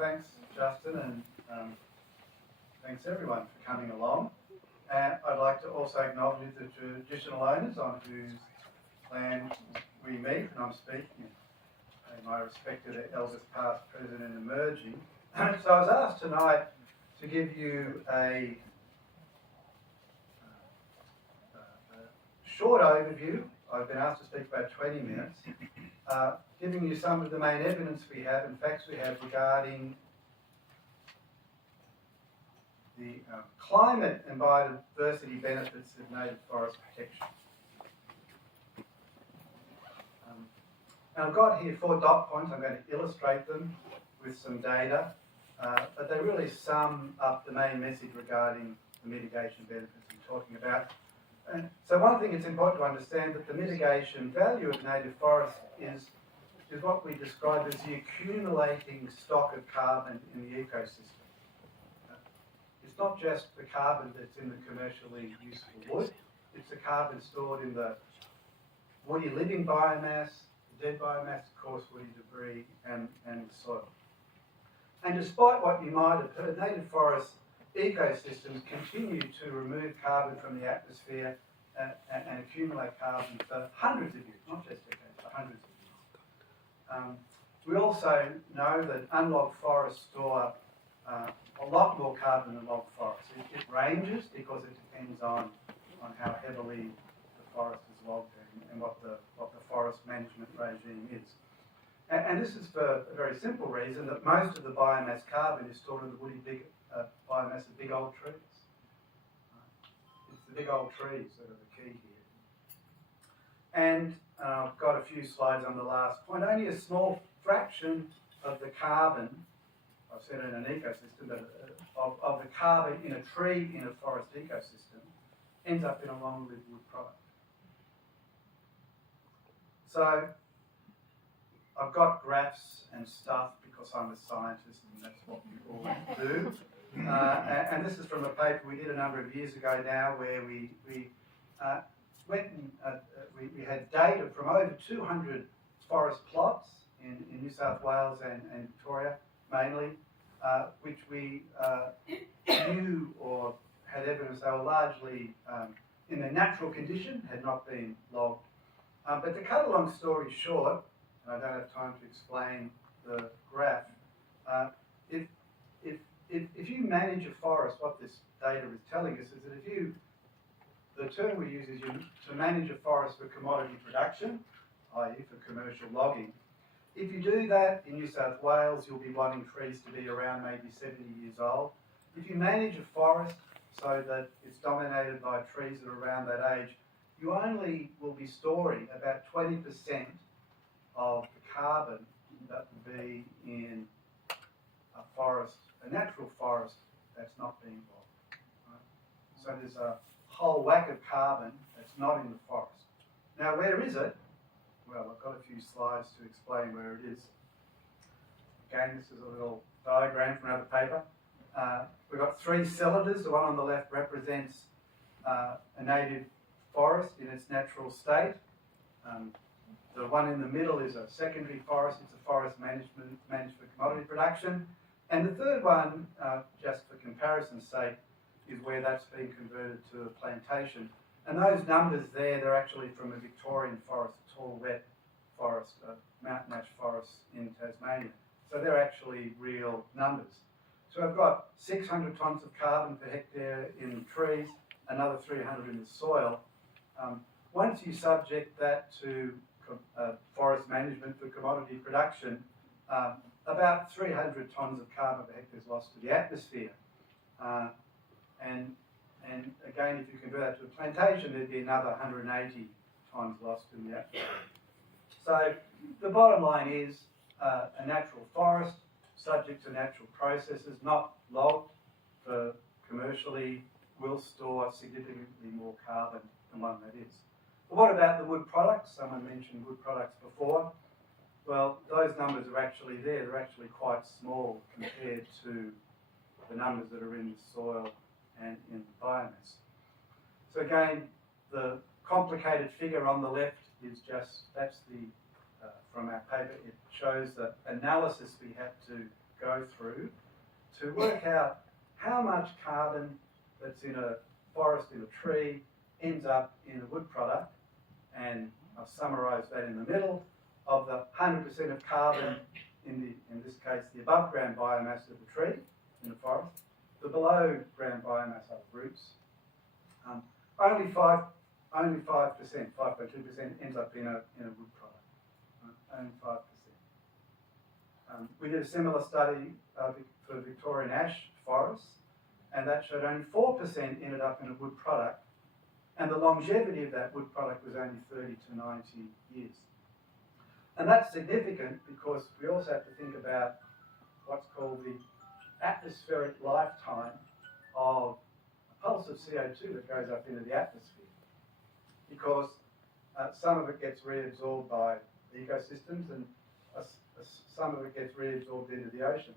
thanks, Justin, and thanks everyone for coming along. And I'd like to also acknowledge the traditional owners on whose land we meet, and I'm speaking in my respect to the elders past, present and emerging. So I was asked tonight to give you a short overview. I've been asked to speak for about 20 minutes, giving you some of the main evidence we have and facts we have regarding the climate and biodiversity benefits of native forest protection. And I've got here 4 dot points. I'm going to illustrate them with some data, but they really sum up the main message regarding the mitigation benefits I'm talking about. And so one thing it's important to understand that the mitigation value of native forest is what we describe as the accumulating stock of carbon in the ecosystem. It's not just the carbon that's in the commercially useful wood, it's the carbon stored in the woody living biomass, the dead biomass, of course, woody debris, and the soil. And despite what you might have heard, native forest ecosystems continue to remove carbon from the atmosphere and accumulate carbon for hundreds of years, not just decades, but hundreds of years. We also know that unlogged forests store a lot more carbon than logged forests. It ranges because it depends on how heavily the forest is logged and what the forest management regime is. And this is for a very simple reason that most of the biomass carbon is stored in the woody biomass of big old trees. It's the big old trees that are the key here. And I've got a few slides on the last point. Only a small fraction of the carbon, I've said in an ecosystem, but of the carbon in a tree in a forest ecosystem ends up in a long-lived wood product. So I've got graphs and stuff because I'm a scientist and that's what we all do. And this is from a paper we did a number of years ago now where we went and we had data from over 200 forest plots in New South Wales and Victoria mainly, which we knew or had evidence they were largely in their natural condition, had not been logged. But to cut a long story short, and I don't have time to explain the graph, if you manage a forest, what this data is telling us is that the term we use is to manage a forest for commodity production, i.e. for commercial logging. If you do that in New South Wales, you'll be wanting trees to be around maybe 70 years old. If you manage a forest so that it's dominated by trees that are around that age, you only will be storing about 20% of the carbon that will be in a forest, a natural forest that's not being logged. Right? So there's a whole whack of carbon that's not in the forest. Now, where is it? Well, I've got a few slides to explain where it is. Again, this is a little diagram from another paper. We've got 3 cylinders. The one on the left represents a native forest in its natural state. The one in the middle is a secondary forest. It's a forest managed for commodity production. And the third one, just for comparison's sake, is where that's been converted to a plantation. And those numbers there, they're actually from a Victorian forest, a tall, wet forest, mountain ash forest in Tasmania. So they're actually real numbers. So I've got 600 tonnes of carbon per hectare in trees, another 300 in the soil. Once you subject that to forest management for commodity production, about 300 tonnes of carbon per hectare is lost to the atmosphere. And again, if you convert that to a plantation, there'd be another 180 tonnes lost in the atmosphere. So the bottom line is a natural forest, subject to natural processes, not logged for commercially, will store significantly more carbon than one that is. But what about the wood products? Someone mentioned wood products before. Well, those numbers are actually there. They're actually quite small compared to the numbers that are in the soil and in the biomass. So again, the complicated figure on the left is that's the from our paper. It shows the analysis we had to go through to work out how much carbon that's in a forest, in a tree, ends up in a wood product. And I've summarised that in the middle of the 100% of carbon in this case, the above ground biomass of the tree in the forest. The below ground biomass are roots. Only 5%, 5.2% ends up in a wood product. Only 5%. We did a similar study for Victorian ash forests, and that showed only 4% ended up in a wood product, and the longevity of that wood product was only 30 to 90 years. And that's significant because we also have to think about what's called the atmospheric lifetime of a pulse of CO2 that goes up into the atmosphere, because some of it gets reabsorbed by ecosystems and some of it gets reabsorbed into the ocean.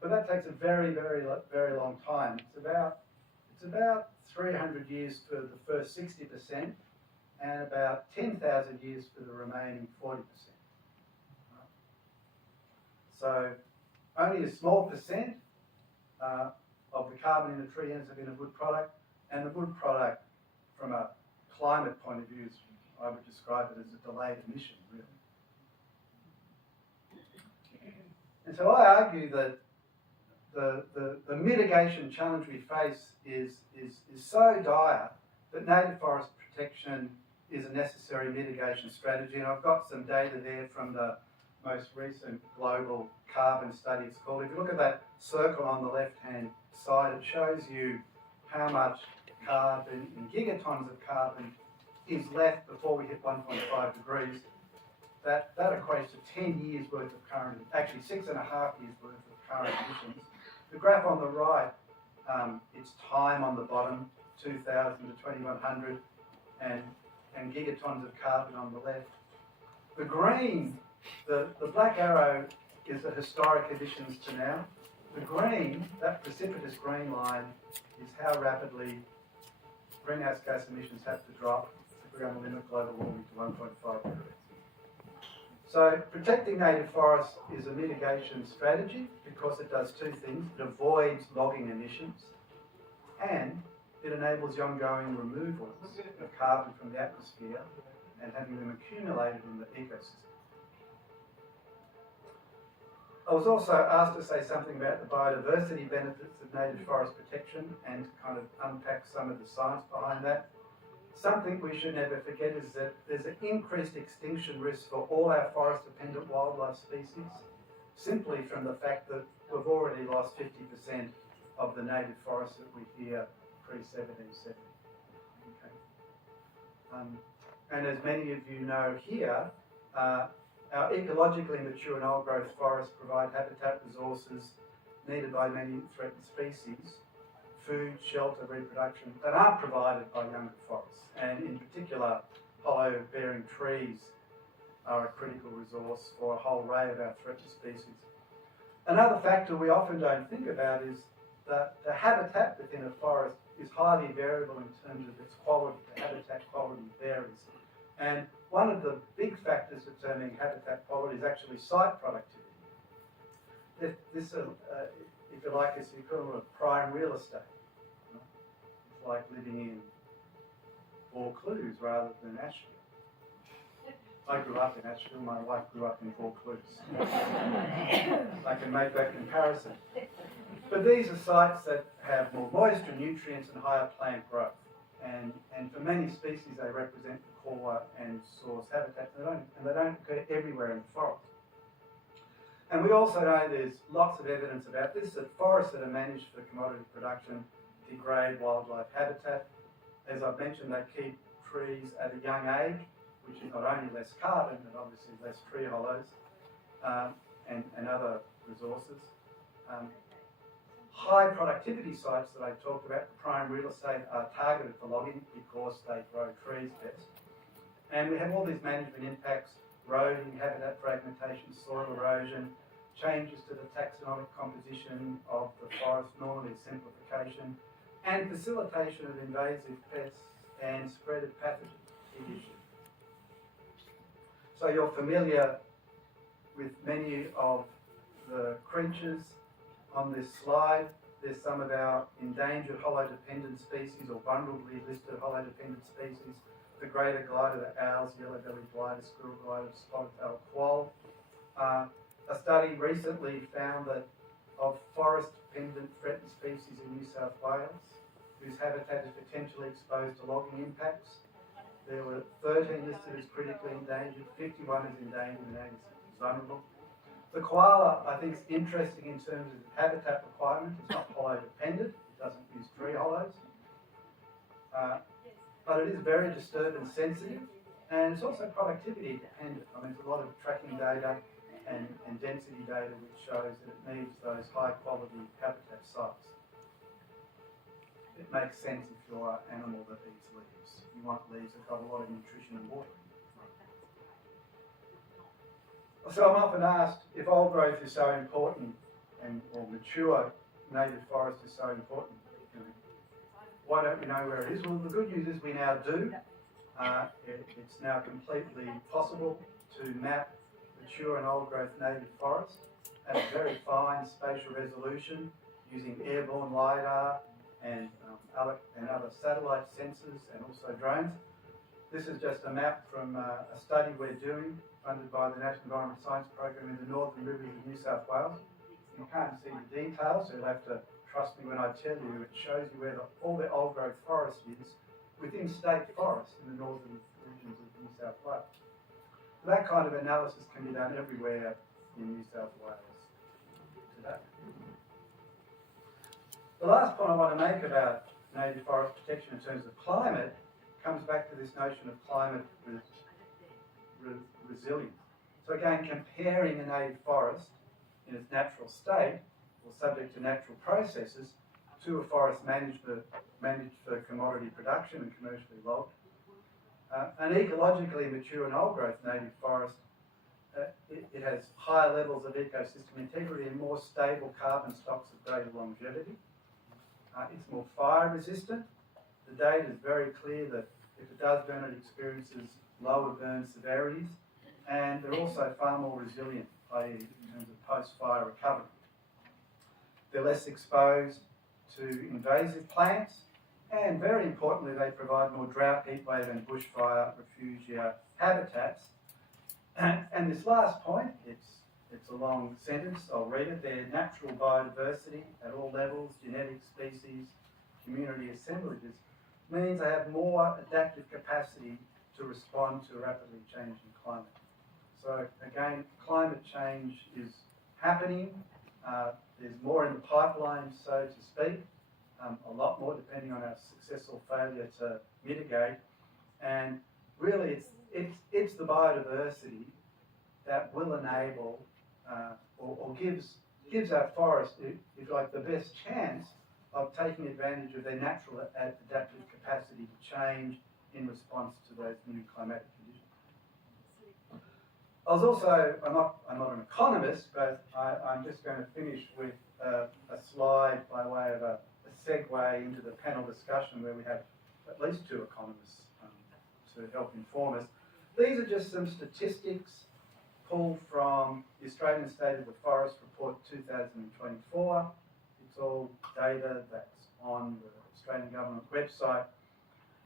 But that takes a very, very, very long time. It's about 300 years for the first 60% and about 10,000 years for the remaining 40%. So only a small percent of the carbon in the tree ends up in a wood product, and the wood product, from a climate point of view, I would describe it as a delayed emission, really. And so I argue that the mitigation challenge we face is so dire that native forest protection is a necessary mitigation strategy. And I've got some data there from the most recent global carbon study, it's called. If you look at that circle on the left-hand side, it shows you how much carbon, in gigatons of carbon, is left before we hit 1.5 degrees. That equates to 10 years worth of current, actually 6.5 years worth of current emissions. The graph on the right, it's time on the bottom, 2000 to 2100, and gigatons of carbon on the left. The green, the black arrow is the historic emissions to now. The green, that precipitous green line, is how rapidly greenhouse gas emissions have to drop if we're going to limit global warming to 1.5 degrees. So protecting native forests is a mitigation strategy because it does two things. It avoids logging emissions and it enables the ongoing removal of carbon from the atmosphere and having them accumulated in the ecosystem. I was also asked to say something about the biodiversity benefits of native forest protection and kind of unpack some of the science behind that. Something we should never forget is that there's an increased extinction risk for all our forest-dependent wildlife species, simply from the fact that we've already lost 50% of the native forests that were here pre-1770. Okay. And as many of you know here, our ecologically mature and old-growth forests provide habitat resources needed by many threatened species, food, shelter, reproduction, that aren't provided by younger forests. And in particular, hollow-bearing trees are a critical resource for a whole array of our threatened species. Another factor we often don't think about is that the habitat within a forest is highly variable in terms of its quality. The habitat quality varies. And one of the big factors determining habitat quality is actually site productivity. This, if you like, is the equivalent of prime real estate. It's like living in Vaucluse rather than Ashfield. I grew up in Ashfield, my wife grew up in Vaucluse. I can make that comparison. But these are sites that have more moisture, nutrients, and higher plant growth. And for many species, they represent the core and source habitats, and they don't occur everywhere in the forest. And we also know there's lots of evidence about this, that forests that are managed for commodity production degrade wildlife habitat. As I've mentioned, they keep trees at a young age, which is not only less carbon, but obviously less tree hollows and other resources. High productivity sites that I talked about, prime real estate, are targeted for logging because they grow trees best. And we have all these management impacts: eroding, habitat fragmentation, soil erosion, changes to the taxonomic composition of the forest, normally simplification, and facilitation of invasive pests and spread of pathogens. Key issue. So you're familiar with many of the creatures on this slide. There's some of our endangered hollow-dependent species or vulnerably listed hollow-dependent species. The greater glider, the owls, yellow-bellied glider, squirrel glider, spotted-tailed quoll. A study recently found that of forest-dependent threatened species in New South Wales, whose habitat is potentially exposed to logging impacts, there were 13 listed as critically endangered, 51 as endangered, and 86 as vulnerable. The koala, I think, is interesting in terms of its habitat requirement. It's not hollow-dependent. It doesn't use tree hollows. But it is very disturbance sensitive, and it's also productivity dependent. I mean, there's a lot of tracking data and density data which shows that it needs those high-quality habitat sites. It makes sense if you're an animal that eats leaves. You want leaves that have got a lot of nutrition and water. So I'm often asked if old growth is so important or mature native forest is so important. Why don't we know where it is? Well, the good news is we now do. It's now completely possible to map mature and old growth native forest at a very fine spatial resolution using airborne LiDAR and other satellite sensors and also drones. This is just a map from a study we're doing funded by the National Environment Science Program in the Northern Rivers of New South Wales. You can't see the details, so you'll have to trust me when I tell you. It shows you where all the old growth forest is within state forests in the northern regions of New South Wales. So that kind of analysis can be done everywhere in New South Wales today. The last point I want to make about native forest protection in terms of climate comes back to this notion of climate resilience. So again, comparing a native forest in its natural state or subject to natural processes to a forest managed for commodity production and commercially logged. An ecologically mature and old growth native forest, it has higher levels of ecosystem integrity and more stable carbon stocks of greater longevity. It's more fire resistant. The data is very clear that if it does burn, it experiences lower burn severities, and they're also far more resilient, i.e. in terms of post-fire recovery. They're less exposed to invasive plants, and very importantly, they provide more drought, heatwave and bushfire refugia habitats. And this last point, it's a long sentence, I'll read it. Their natural biodiversity at all levels, genetic, species, community assemblages, means they have more adaptive capacity to respond to a rapidly changing climate. So again, climate change is happening. There's more in the pipeline, so to speak, a lot more depending on our success or failure to mitigate. And really, it's the biodiversity that will enable or gives our forest, if like, the best chance of taking advantage of their natural adaptive capacity to change in response to those new climatic conditions. I'm not an economist, but I'm just going to finish with a slide by way of a segue into the panel discussion where we have at least two economists to help inform us. These are just some statistics pulled from the Australian State of the Forest Report 2024. It's all data that's on the Australian Government website.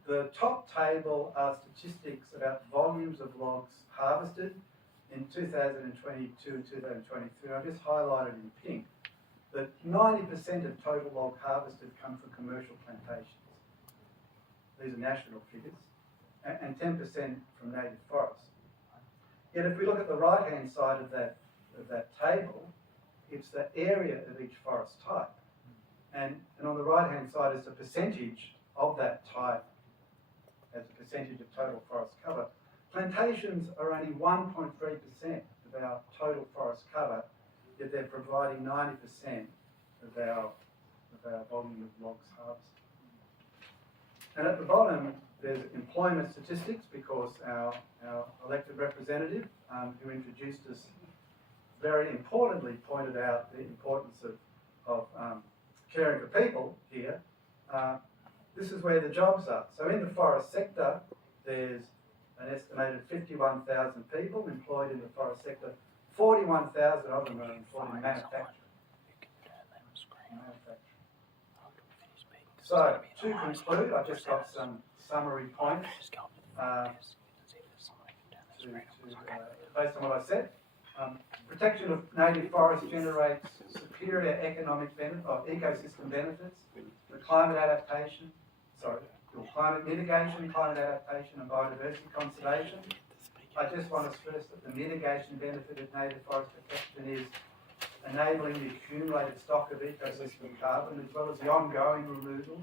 The top table are statistics about volumes of logs harvested in 2022 and 2023. I just highlighted in pink that 90% of total log harvested come from commercial plantations. These are national figures, and 10% from native forests. Yet if we look at the right-hand side of that table, it's the area of each forest type. And on the right-hand side is the percentage of that type as a percentage of total forest cover. Plantations are only 1.3% of our total forest cover, yet they're providing 90% of our volume of logs harvested. And at the bottom, there's employment statistics, because our elected representative, who introduced us, very importantly pointed out the importance of caring for people here. This is where the jobs are. So in the forest sector, there's an estimated 51,000 people employed in the forest sector. 41,000 of them are employed in manufacturing. So, to conclude, I just got some summary points based on what I said. Protection of native forests generates superior economic benefit, or ecosystem benefits, the climate adaptation, climate mitigation, climate adaptation and biodiversity conservation. I just want to stress that the mitigation benefit of native forest protection is enabling the accumulated stock of ecosystem carbon as well as the ongoing removal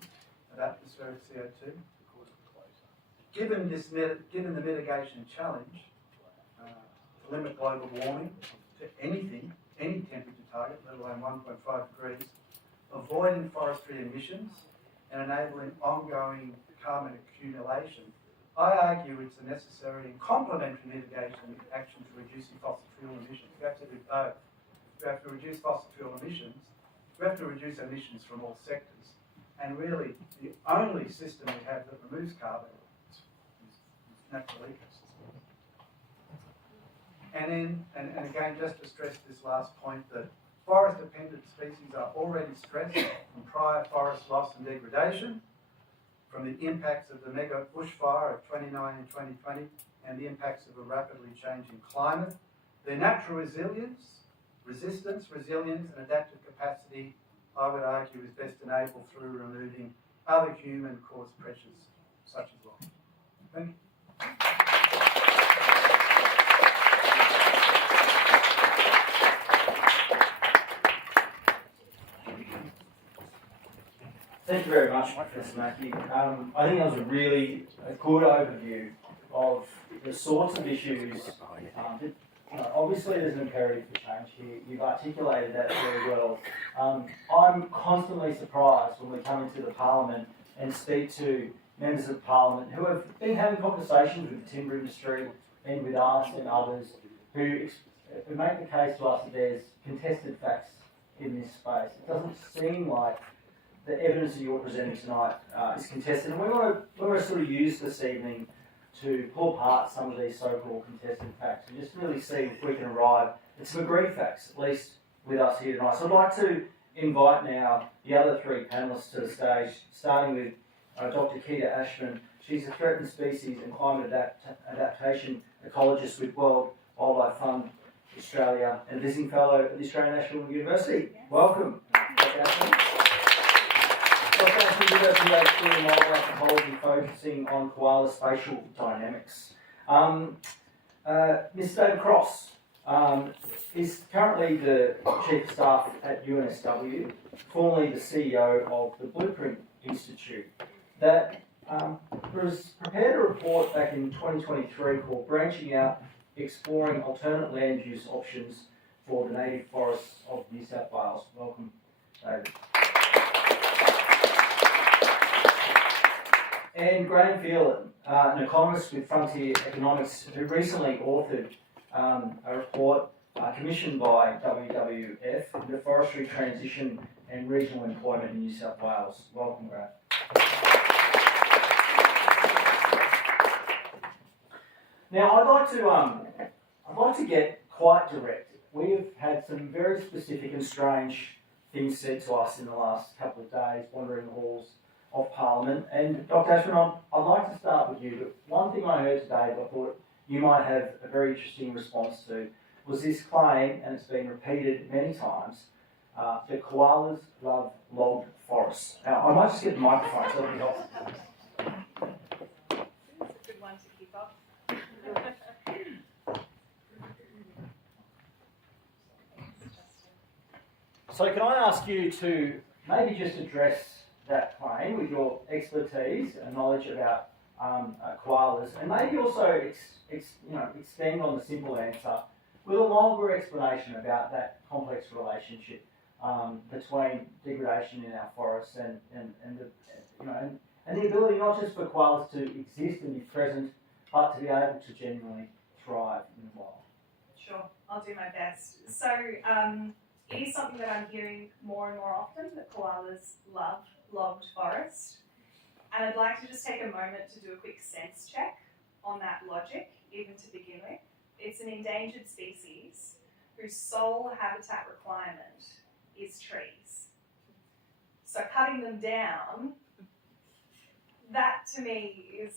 of atmospheric CO2. Given the mitigation challenge, to limit global warming to anything, any temperature target, let alone 1.5 degrees, avoiding forestry emissions and enabling ongoing carbon accumulation, I argue it's a necessary and complementary mitigation action to reducing fossil fuel emissions. We have to do both. We have to reduce fossil fuel emissions. We have to reduce emissions from all sectors. And really, the only system we have that removes carbon is natural ecosystems. And again, just to stress this last point, that forest-dependent species are already stressed from prior forest loss and degradation, from the impacts of the mega bushfire of 2019 and 2020, and the impacts of a rapidly changing climate. Their natural resistance, resilience, and adaptive capacity, I would argue, is best enabled through removing other human-caused pressures, such as logging. Thank you. Thank you very much, Professor Mackey. I think that was a really good overview of the sorts of issues. Obviously, there's an imperative for change here. You've articulated that very well. I'm constantly surprised when we come into the Parliament and speak to members of Parliament who have been having conversations with the timber industry and with us and others who make the case to us that there's contested facts in this space. It doesn't seem like the evidence that you're presenting tonight is contested, and we want to sort of use this evening to pull apart some of these so-called contested facts and just really see if we can arrive at some agreed facts, at least with us here tonight. So I'd like to invite now the other three panellists to the stage, starting with Dr. Kita Ashman. She's a threatened species and climate adaptation ecologist with World Wildlife Fund Australia and visiting fellow at the Australian National University. Yes. Welcome, Dr. Ashman. Dr. Ashman did a PhD in wildlife ecology focusing on koala spatial dynamics. Ms. David Cross is currently the Chief of Staff at UNSW, formerly the CEO of the Blueprint Institute, that prepared a report back in 2023 called Branching Out, Exploring Alternate Land Use Options for the Native Forests of New South Wales. Welcome, David. And Graham Phelan, an economist with Frontier Economics, who recently authored a report commissioned by WWF into forestry transition and regional employment in New South Wales. Welcome, Graham. Now, I'd like to get quite direct. We have had some very specific and strange things said to us in the last couple of days, wandering the halls of Parliament. And Dr. Ashman, I'd like to start with you, but one thing I heard today that I thought you might have a very interesting response to was this claim, and it's been repeated many times, that koalas love logged forests. Now, I might just get the microphone so it'll be helpful. It's a good one to keep up. So can I ask you to maybe just address that claim with your expertise and knowledge about koalas, and maybe also extend on the simple answer with a longer explanation about that complex relationship between degradation in our forests and the ability not just for koalas to exist and be present, but to be able to genuinely thrive in the wild. Sure, I'll do my best. So it is something that I'm hearing more and more often, that koalas love logged forest. And I'd like to just take a moment to do a quick sense check on that logic, even to begin with. It's an endangered species, whose sole habitat requirement is trees. So cutting them down, that to me is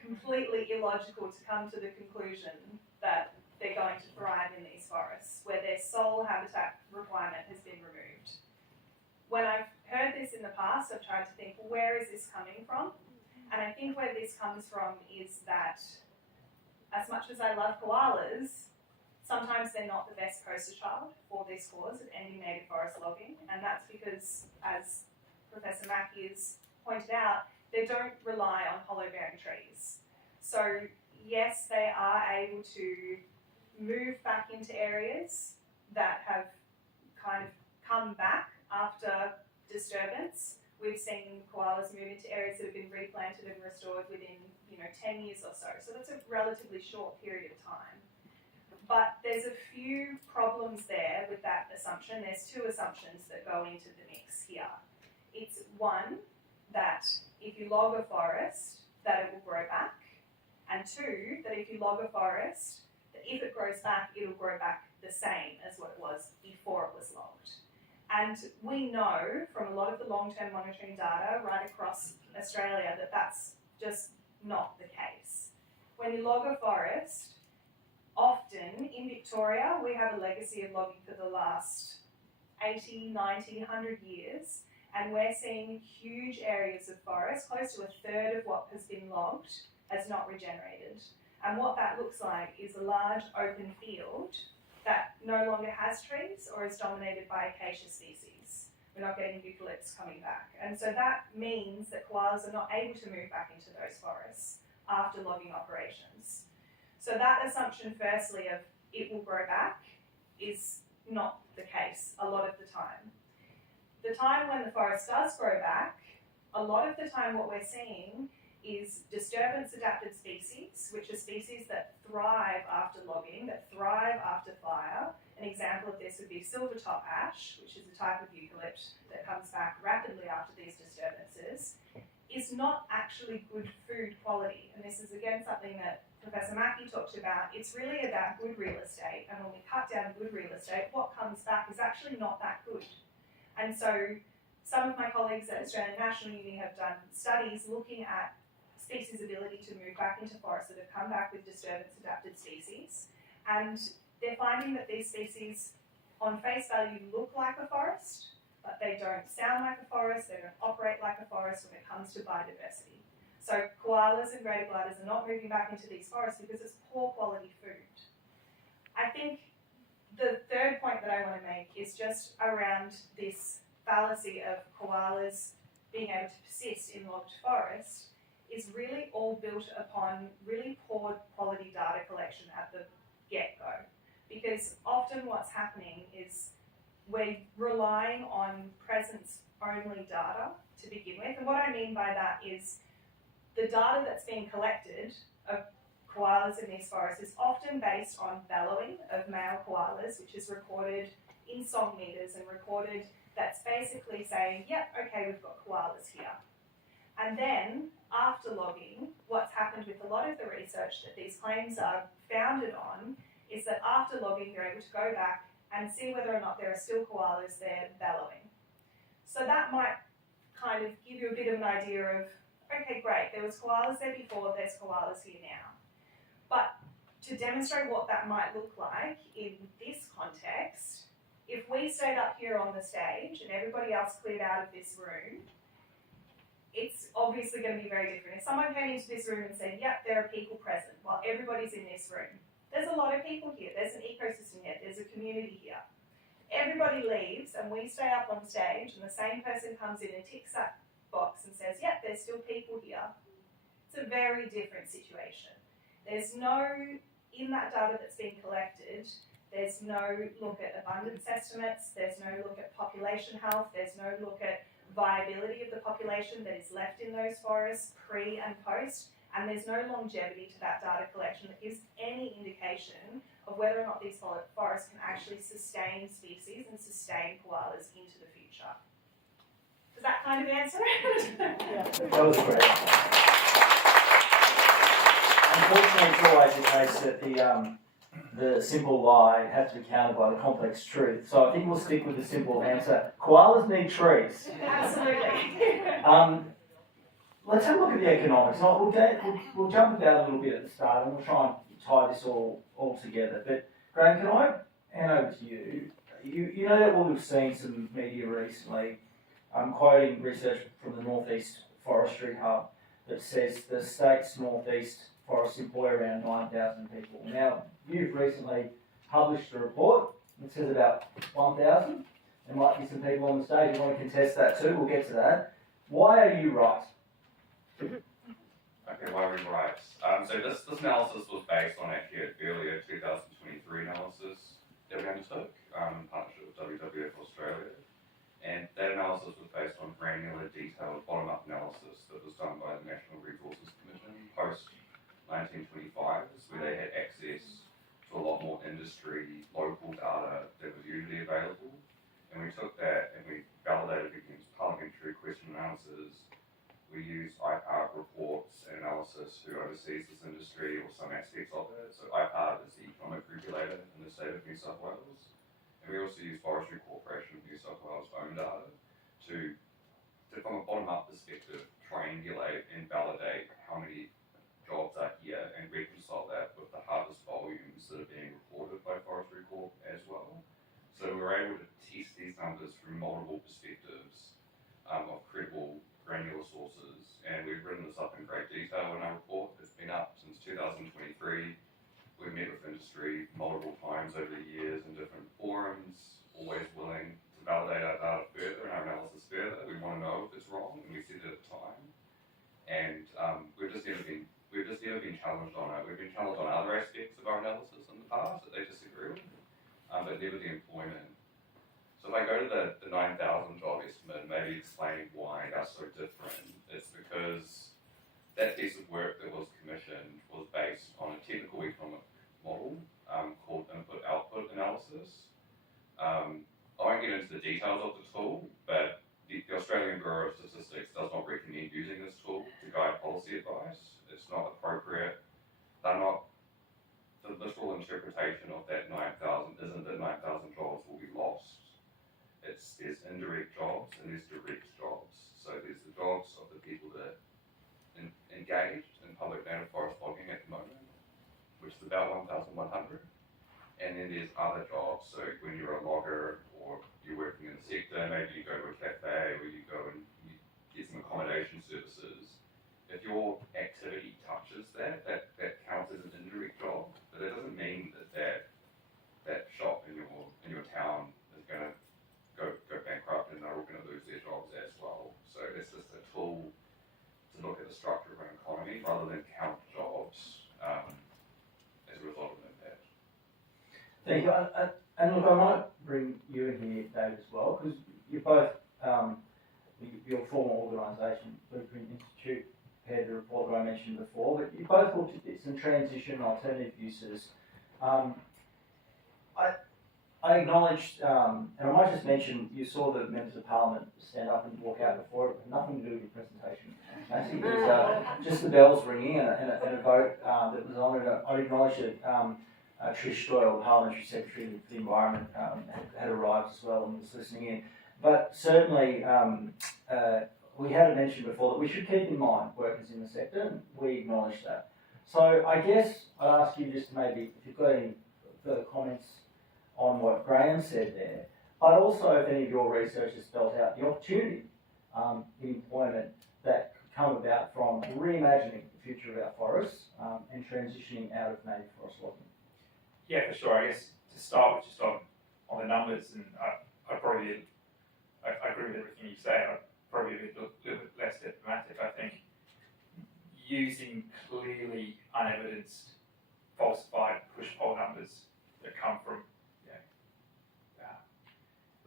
completely illogical to come to the conclusion that they're going to thrive in these forests where their sole habitat requirement has been removed. When I've heard this in the past, I've tried to think, well, where is this coming from? And I think where this comes from is that as much as I love koalas, sometimes they're not the best poster child for this cause of ending native forest logging, and that's because, as Professor Mackey has pointed out, they don't rely on hollow-bearing trees. So yes, they are able to move back into areas that have kind of come back after disturbance. We've seen koalas move into areas that have been replanted and restored within 10 years or so. So that's a relatively short period of time. But there's a few problems there with that assumption. There's two assumptions that go into the mix here. It's one, that if you log a forest, that it will grow back. And two, that if you log a forest, that if it grows back, it'll grow back the same as what it was before it was logged. And we know from a lot of the long-term monitoring data right across Australia that that's just not the case. When you log a forest, often in Victoria, we have a legacy of logging for the last 80, 90, 100 years, and we're seeing huge areas of forest, close to a third of what has been logged, has not regenerated. And what that looks like is a large open field that no longer has trees or is dominated by acacia species. We're not getting eucalypts coming back. And so that means that koalas are not able to move back into those forests after logging operations. So that assumption, firstly, of it will grow back is not the case a lot of the time. The time when the forest does grow back, a lot of the time what we're seeing is disturbance-adapted species, which are species that thrive after logging, that thrive after fire. An example of this would be silvertop ash, which is a type of eucalypt that comes back rapidly after these disturbances, is not actually good food quality. And this is again something that Professor Mackey talked about. It's really about good real estate, and when we cut down good real estate, what comes back is actually not that good. And so some of my colleagues at Australian National Uni have done studies looking at species' ability to move back into forests that have come back with disturbance-adapted species. And they're finding that these species, on face value, look like a forest, but they don't sound like a forest, they don't operate like a forest when it comes to biodiversity. So koalas and greater gliders are not moving back into these forests because it's poor quality food. I think the third point that I want to make is just around this fallacy of koalas being able to persist in logged forest is really all built upon really poor quality data collection at the get-go. Because often what's happening is we're relying on presence-only data to begin with. And what I mean by that is the data that's being collected of koalas in these forests is often based on bellowing of male koalas, which is recorded in song meters and recorded that's basically saying, yep, okay, we've got koalas here. And then, after logging, what's happened with a lot of the research that these claims are founded on is that after logging, you're able to go back and see whether or not there are still koalas there bellowing. So that might kind of give you a bit of an idea of, okay, great, there was koalas there before, there's koalas here now. But to demonstrate what that might look like in this context, if we stayed up here on the stage and everybody else cleared out of this room, it's obviously going to be very different. If someone came into this room and said, yep, there are people present while everybody's in this room, there's a lot of people here, there's an ecosystem here, there's a community here. Everybody leaves and we stay up on stage and the same person comes in and ticks that box and says, yep, there's still people here. It's a very different situation. There's no, in that data that's being collected, there's no look at abundance estimates, there's no look at population health, there's no look at viability of the population that is left in those forests pre and post, and there's no longevity to that data collection that gives any indication of whether or not these forests can actually sustain species and sustain koalas into the future. Does that kind of answer it? Yeah, that was great. Unfortunately, it's always the case that the simple lie has to be countered by the complex truth. So I think we'll stick with the simple answer. Koalas need trees. Absolutely. Let's have a look at the economics. We'll jump about a little bit at the start and we'll try and tie this all together. But Graham, can I hand over to you? You know that we'll have seen some media recently. I'm quoting research from the Northeast Forestry Hub that says the state's Northeast forests employ around 9,000 people. Now, you've recently published a report that says about 1,000. There might be some people on the stage who want to contest that too. We'll get to that. Why are you right? Okay, why are we right? So this analysis was based on actually an earlier 2023 analysis that we undertook in partnership with WWF Australia. And that analysis was based on granular, detailed, bottom-up analysis that was done by the National Resources Commission post-1925, where they had access to a lot more industry, local data that was usually available. And we took that and we validated against parliamentary question and answers. We use IPART reports and analysis who oversees this industry or some aspects of it. So IPART is the economic regulator in the state of New South Wales. And we also use Forestry Corporation of New South Wales' own data to from a bottom-up perspective, triangulate and validate how many jobs are here and reconcile that with the harvest volumes that are being reported by Forestry Corp as well. So we're able to test these numbers from multiple perspectives of credible granular sources, and we've written this up in great detail in our report. It's been up since 2023. We've met with industry multiple times over the years in different forums, always willing to validate our data further and our analysis further. We want to know if it's wrong, and we said it at the time. And we've just never been challenged on it. We've been challenged on other aspects of our analysis in the past that they disagree with, but never the employment. So if I go to the 9,000 job estimate and maybe explain why that's so different, it's because that piece of work that was commissioned was based on a technical economic model called input-output analysis. I won't get into the details of the tool, but the Australian Bureau of Statistics does not recommend using this tool to guide policy advice. It's not appropriate. The literal interpretation of that 9,000 isn't that 9,000 jobs will be lost. There's indirect jobs and there's direct jobs. So there's the jobs of the people that engaged in public native forest logging at the moment, which is about 1,100. And then there's other jobs. So when you're a logger or you're working in the sector, maybe you go to a cafe or you go and you get some accommodation services. If your activity touches that counts as an indirect job, but that doesn't mean that shop in your town is going to go bankrupt and they're all going to lose their jobs as well. So it's just a tool to look at the structure of an economy rather than count jobs as a result of an impact. Thank you. And look, I might bring you in here, Dave, as well, because you're both, your former organisation, Blueprint Institute, prepared the report that I mentioned before, but you both looked at this and transition alternative uses. I acknowledged, and I might just mention, you saw the members of Parliament stand up and walk out before it, it had nothing to do with your presentation. Actually, it was just the bells ringing and a vote that was on it. I acknowledge that Trish Doyle, the Parliamentary Secretary for the Environment, had arrived as well and was listening in. But certainly, we had mentioned before that we should keep in mind workers in the sector, and we acknowledge that. So I guess I'll ask you just maybe, if you've got any further comments on what Graham said there, but also if any of your research has spelled out the opportunity in employment that could come about from reimagining the future of our forests and transitioning out of native forest logging. Yeah, for sure. I guess to start with, just on the numbers, and I agree with everything you say. I'd probably be a little bit less diplomatic. I think using clearly unevidenced, falsified push-poll numbers that come from,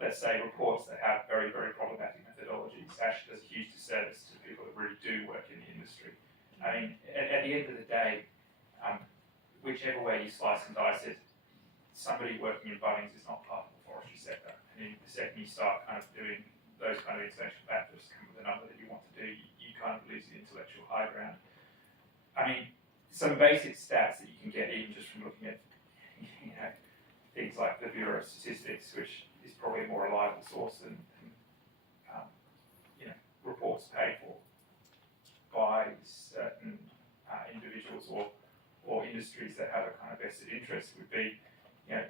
let's say, reports that have very, very problematic methodologies actually does a huge disservice to people that really do work in the industry. I mean, at the end of the day, whichever way you slice and dice it, somebody working in Bunnings is not part of the forestry sector. I mean, the second you start kind of doing those kind of intellectual battles, come with a number that you want to do, you kind of lose the intellectual high ground. I mean, some basic stats that you can get even just from looking at things like the Bureau of Statistics, which is probably a more reliable source than reports paid for by certain individuals or industries that have a kind of vested interest, would be, when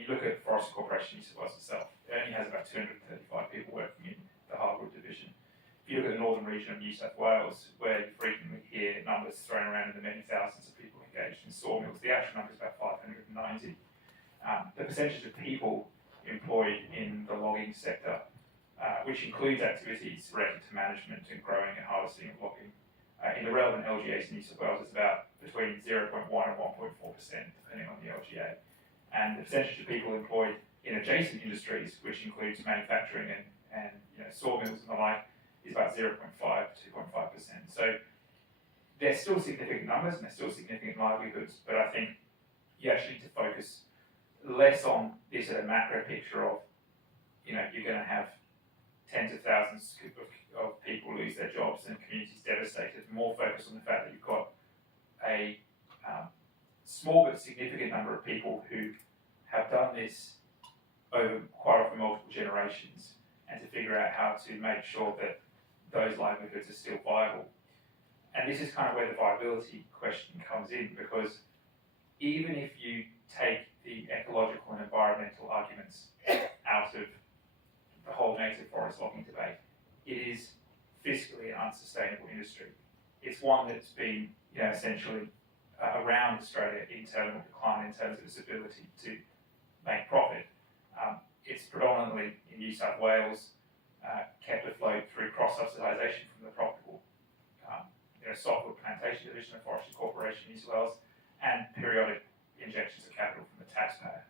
you look at Forestry Corporation New South Wales itself, it only has about 235 people working in the Hardwood division. If you look at the northern region of New South Wales, where you frequently hear numbers thrown around in the many thousands of people engaged in sawmills, the actual number is about 590. The percentage of people employed in the logging sector, which includes activities related to management and growing and harvesting of logging, in the relevant LGAs in New South Wales is about between 0.1 and 1.4%, depending on the LGA. And the percentage of people employed in adjacent industries, which includes manufacturing and sawmills and the like, is about 0.5 to 2.5%. So they're still significant numbers and they're still significant livelihoods, but I think you actually need to focus less on this at a macro picture of, you're going to have tens of thousands of people lose their jobs and communities devastated. More focus on the fact that you've got a small but significant number of people who have done this over quite often multiple generations, and to figure out how to make sure that those livelihoods are still viable. And this is kind of where the viability question comes in, because even if you take the ecological and environmental arguments out of the whole native forest logging debate, it is fiscally an unsustainable industry. It's one that's been, essentially around Australia in terminal decline in terms of its ability to make profit. It's predominantly in New South Wales, kept afloat through cross-subsidisation from the profitable Hardwood Plantation division of Forestry Corporation New South Wales, and periodic injections of capital from the taxpayer.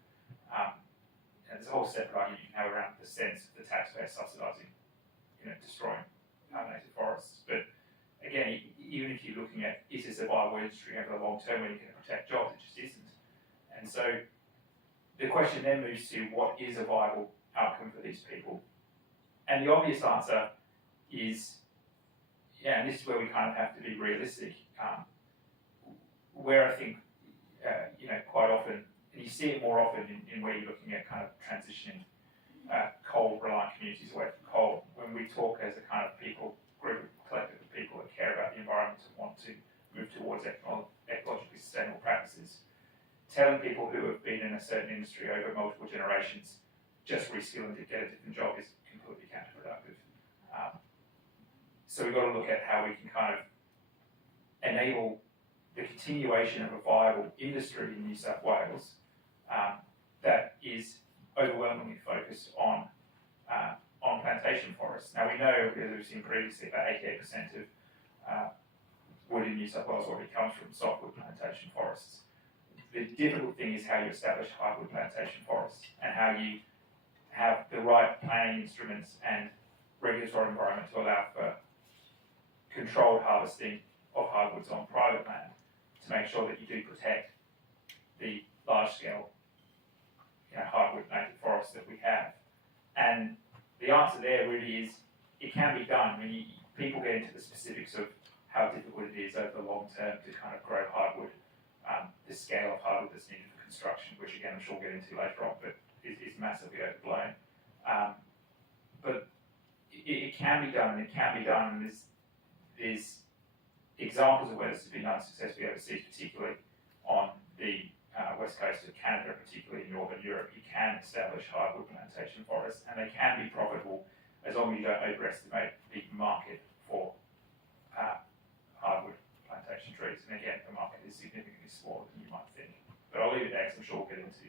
And there's a whole separate argument you can have around the sense of the taxpayer subsidising, destroying native forests. But again, even if you're looking at, is this a viable industry over the long term when you can protect jobs, it just isn't. And so the question then moves to, what is a viable outcome for these people? And the obvious answer is, and this is where we kind of have to be realistic, where I think, quite often, and you see it more often in where you're looking at kind of transitioning coal-reliant communities away from coal. When we talk as a kind of group of collective of people that care about the environment and want to move towards ecologically sustainable practices, telling people who have been in a certain industry over multiple generations, just reskilling to get a different job is completely counterproductive. So we've got to look at how we can kind of enable the continuation of a viable industry in New South Wales that is overwhelmingly focused on plantation forests. Now we know, as we've seen previously, about 88% of wood in New South Wales already comes from softwood plantation forests. The difficult thing is how you establish hardwood plantation forests and how you have the right planning instruments and regulatory environment to allow for controlled harvesting of hardwoods on private land to make sure that you do protect the large-scale hardwood native forests that we have. And the answer there really is, it can be done. When people get into the specifics of how difficult it is over the long term to kind of grow hardwood, the scale of hardwood that's needed for construction, which again I'm sure we'll get into later on, but is massively overblown. But it can be done, and it can be done, and there's examples of where this has been done successfully overseas, particularly on the west coast of Canada, particularly in northern Europe. You can establish hardwood plantation forests, and they can be profitable as long as you don't overestimate the market for hardwood plantation trees. And again, the market is significantly smaller than you might think. But I'll leave it there because I'm sure we'll get into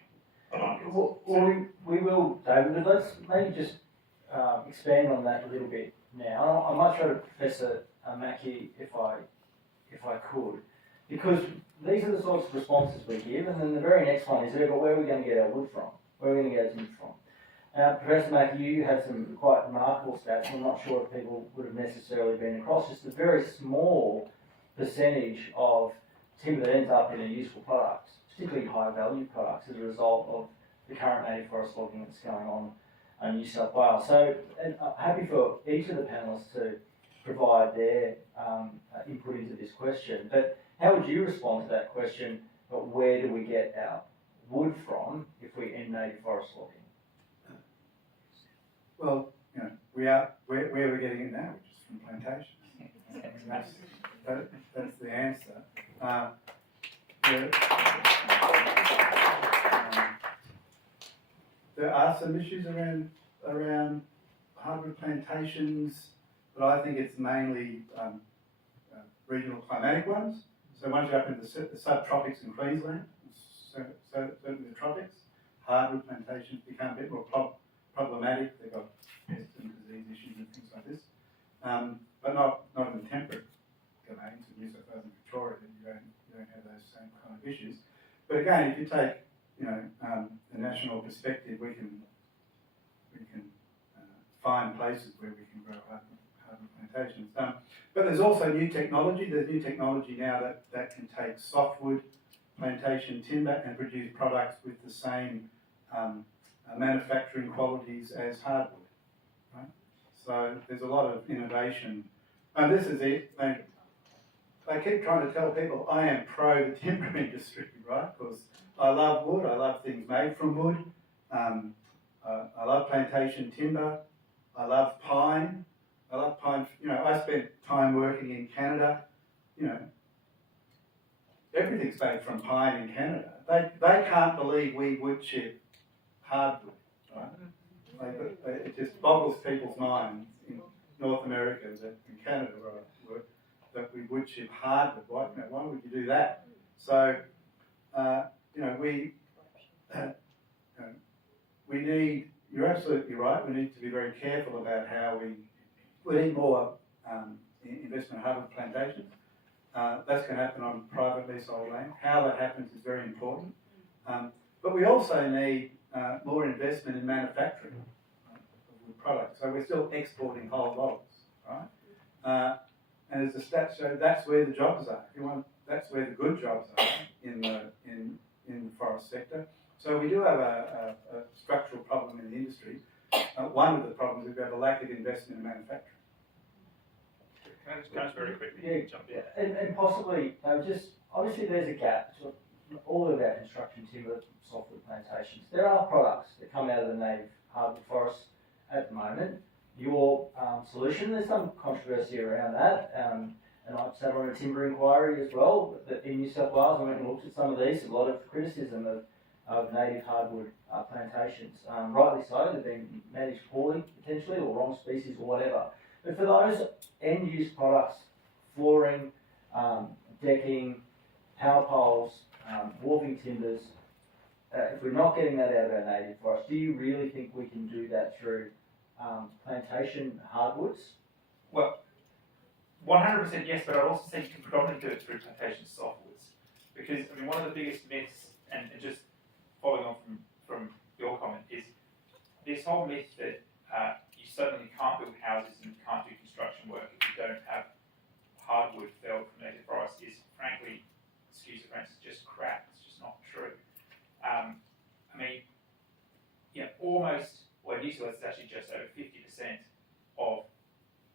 the markets. Well, we will, David, but let's maybe just expand on that a little bit now. I might throw to Professor Mackey if I could, because these are the sorts of responses we give, and then the very next one is, but where are we going to get our wood from? Where are we going to get our wood from? Professor Mackey, you have some quite remarkable stats. I'm not sure if people would have necessarily been across just a very small percentage of timber that ends up in a useful product, particularly high value products, as a result of the current native forest logging that's going on in New South Wales. So I'm happy for each of the panellists to provide their input into this question. But how would you respond to that question? But where do we get our wood from if we end native forest logging? Well, you know, where we're getting it now, which is from plantations. That's the answer. There are some issues around hardwood plantations, but I think it's mainly regional climatic ones. So once you're up in the subtropics in Queensland, certainly the tropics, hardwood plantations become a bit more problematic. They've got pest and disease issues and things like this, but not in temperate domains of New South Wales and Victoria. You don't have those same kind of issues. But again, if you take the national perspective, we can find places where we can grow hardwood plantations. But there's also new technology. There's new technology now that can take softwood plantation timber and produce products with the same manufacturing qualities as hardwood. Right? So there's a lot of innovation. And this is it. I keep trying to tell people I am pro the timber industry, right? Because I love wood. I love things made from wood. I love plantation timber. I love pine. I spent time working in Canada. Everything's made from pine in Canada. They can't believe we wood chip hardwood, right? It just boggles people's minds in North America, that in Canada where I work, that we wood chip hardwood. Why would you do that? So, we need. You're absolutely right. We need to be very careful about how we need more investment in hardwood plantations. That's going to happen on private leasehold land. How that happens is very important. But we also need more investment in manufacturing of wood products. So we're still exporting whole logs, right? And as the stats show, that's where the jobs are. That's where the good jobs are in the forest sector. So we do have a structural problem in the industry. One of the problems is we have a lack of investment in manufacturing. Can I just very quickly jump in? And possibly, just obviously there's a gap between all of our construction timber, softwood plantations. There are products that come out of the native hardwood forests at the moment. Your solution, there's some controversy around that, and I've sat on a timber inquiry as well in New South Wales. I went and looked at some of these. A lot of criticism of native hardwood plantations. Rightly so, they've been managed poorly potentially, or wrong species or whatever. But for those end-use products, flooring, decking, power poles, wharfing timbers, if we're not getting that out of our native forest, do you really think we can do that through plantation hardwoods? Well, 100% yes, but I'd also say you can predominantly do it through plantation softwoods. Because, one of the biggest myths, and just following on from your comment, is this whole myth that you suddenly can't build houses and can't do construction work if you don't have hardwood felled from native forest is, frankly, excuse the French, it's just crap. It's just not true. Almost, well, in New Zealand, it's actually just over 50% of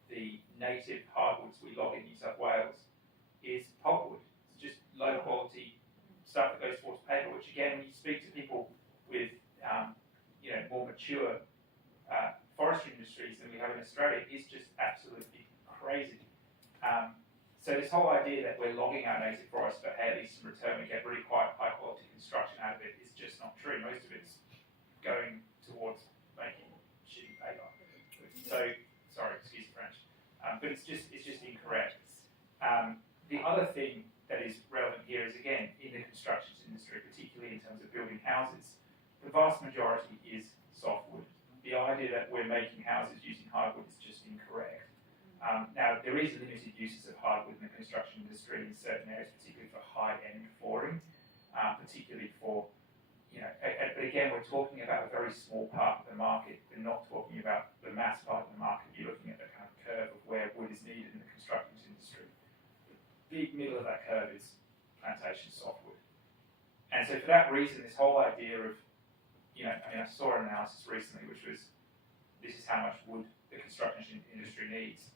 the native hardwoods we log in New South Wales is pulpwood. It's just low quality stuff that goes towards paper, which again, when you speak to people with more mature forestry industries than we have in Australia, is just absolutely crazy. So this whole idea that we're logging our native forest, but hey, at least in return we get really quite high quality construction out of it is just not true. Most of it's going towards making shitty paper. So, sorry, excuse the French. But it's just incorrect. The other thing that is relevant here is, again, in the construction industry, particularly in terms of building houses, the vast majority is softwood. The idea that we're making houses using hardwood is just incorrect. Now, there is limited uses of hardwood in the construction industry in certain areas, particularly for high-end flooring, particularly for, but again, we're talking about a very small part of the market. We're not talking about the mass part of the market. You're looking at the kind of curve of where wood is needed in the construction industry. The middle of that curve is plantation softwood. And so for that reason, this whole idea of, I saw an analysis recently which was, this is how much wood the construction industry needs.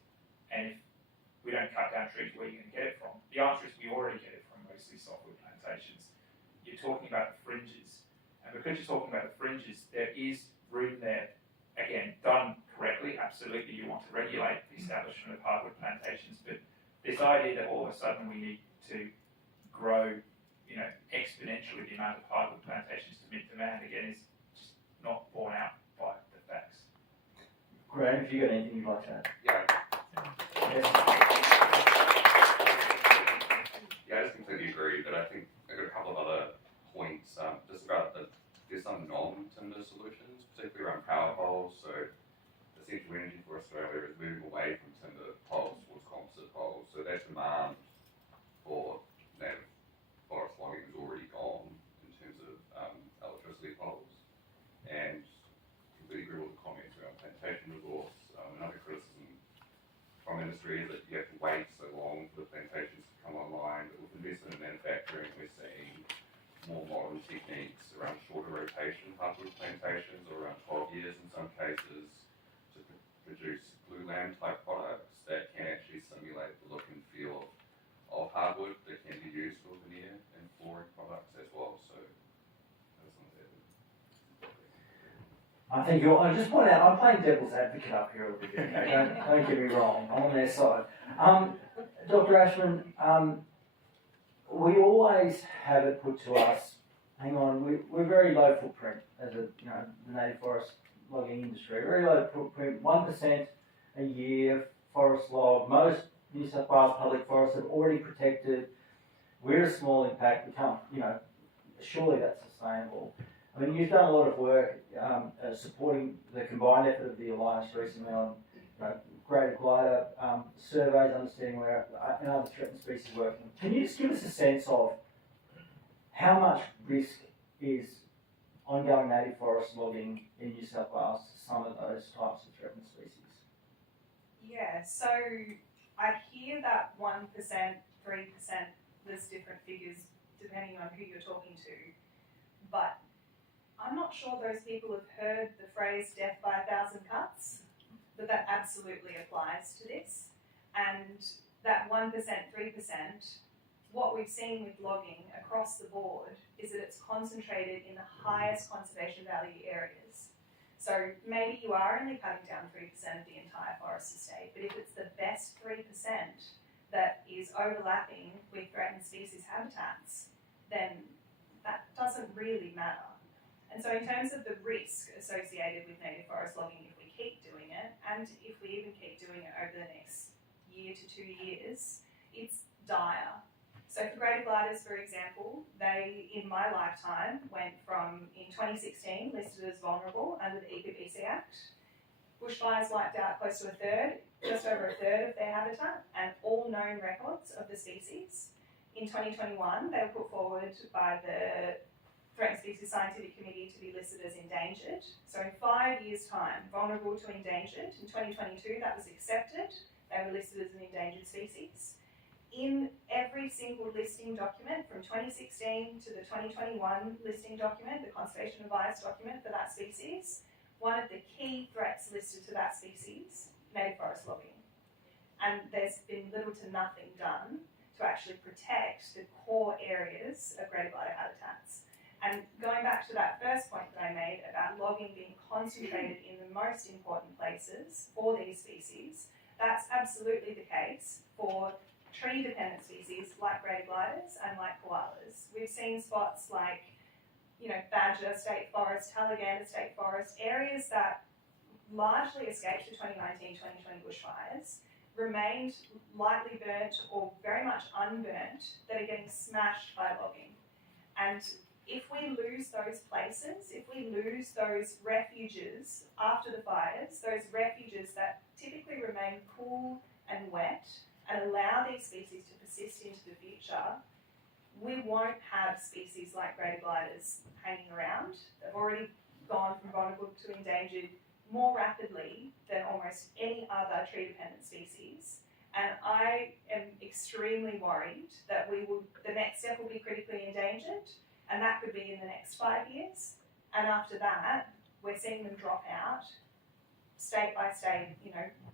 And if we don't cut down trees, where are you going to get it from? The answer is we already get it from mostly softwood plantations. You're talking about the fringes. And because you're talking about the fringes, there is room there, again, done correctly, absolutely you want to regulate the establishment of hardwood plantations, but this idea that all of a sudden we need to grow, exponentially the amount of hardwood plantations to meet demand, again, is just not borne out by the facts. Graham, if you got anything you'd like to add? Yeah, Yes. yeah, I just completely agree, but I think I got a couple of other points, just about there's some non-timber solutions, particularly around power poles. So essential energy for Australia is moving away from timber poles towards composite poles. So that demand for native forest logging is already gone in terms of electricity poles. And completely agree with the comments around plantation resource. Another criticism from industry is that you have to wait so long for the plantations to come online. But with investment in manufacturing, we're seeing more modern techniques around shorter rotation hardwood plantations, or around 12 years in some cases, to produce glue lamb type products that can actually simulate the look and feel of hardwood that can be used for veneer and flooring products as well. So that's something that I think I just point out, I'm playing devil's advocate up here a little bit. Okay? Don't get me wrong, I'm on their side. Dr. Ashman, we always have it put to us, hang on, we're very low footprint as the native forest logging industry, very low footprint, 1% a year forest log. Most New South Wales public forests have already protected. We're a small impact, we can't, surely that's sustainable. I mean, you've done a lot of work supporting the combined effort of the Alliance recently on greater glider surveys, understanding where and other threatened species working. Can you just give us a sense of how much risk is ongoing native forest logging in New South Wales to some of those types of threatened species? Yeah, so I hear that 1%, 3%, there's different figures depending on who you're talking to, but I'm not sure those people have heard the phrase death by 1,000 cuts, but that absolutely applies to this. And that 1%, 3%, what we've seen with logging across the board is that it's concentrated in the highest conservation value areas. So maybe you are only cutting down 3% of the entire forest estate, but if it's the best 3% that is overlapping with threatened species habitats, then that doesn't really matter. And so in terms of the risk associated with native forest logging, if we keep doing it, and if we even keep doing it over the next year to 2 years, it's dire. So for greater gliders, for example, they, in my lifetime, went from, in 2016, listed as vulnerable under the EcoBC Act. Bushfires wiped out close to a third, just over a third of their habitat, and all known records of the species. In 2021, they were put forward by the Threatened Species Scientific Committee to be listed as endangered. So in 5 years' time, vulnerable to endangered. In 2022, that was accepted. They were listed as an endangered species. In every single listing document from 2016 to the 2021 listing document, the conservation advice document for that species, one of the key threats listed to that species, native forest logging. And there's been little to nothing done to actually protect the core areas of greater glider habitats. And going back to that first point that I made about logging being concentrated in the most important places for these species, that's absolutely the case for tree-dependent species like greater gliders and like koalas. We've seen spots like, Badger State Forest, Talagander State Forest, areas that largely escaped the 2019-2020 bushfires, remained lightly burnt or very much unburnt, that are getting smashed by logging. And if we lose those places, if we lose those refuges after the fires, those refuges that typically remain cool and wet and allow these species to persist into the future, we won't have species like greater gliders hanging around. They've already gone from vulnerable to endangered more rapidly than almost any other tree-dependent species. And I am extremely worried that the next step will be critically endangered, and that could be in the next 5 years. And after that, we're seeing them drop out state by state.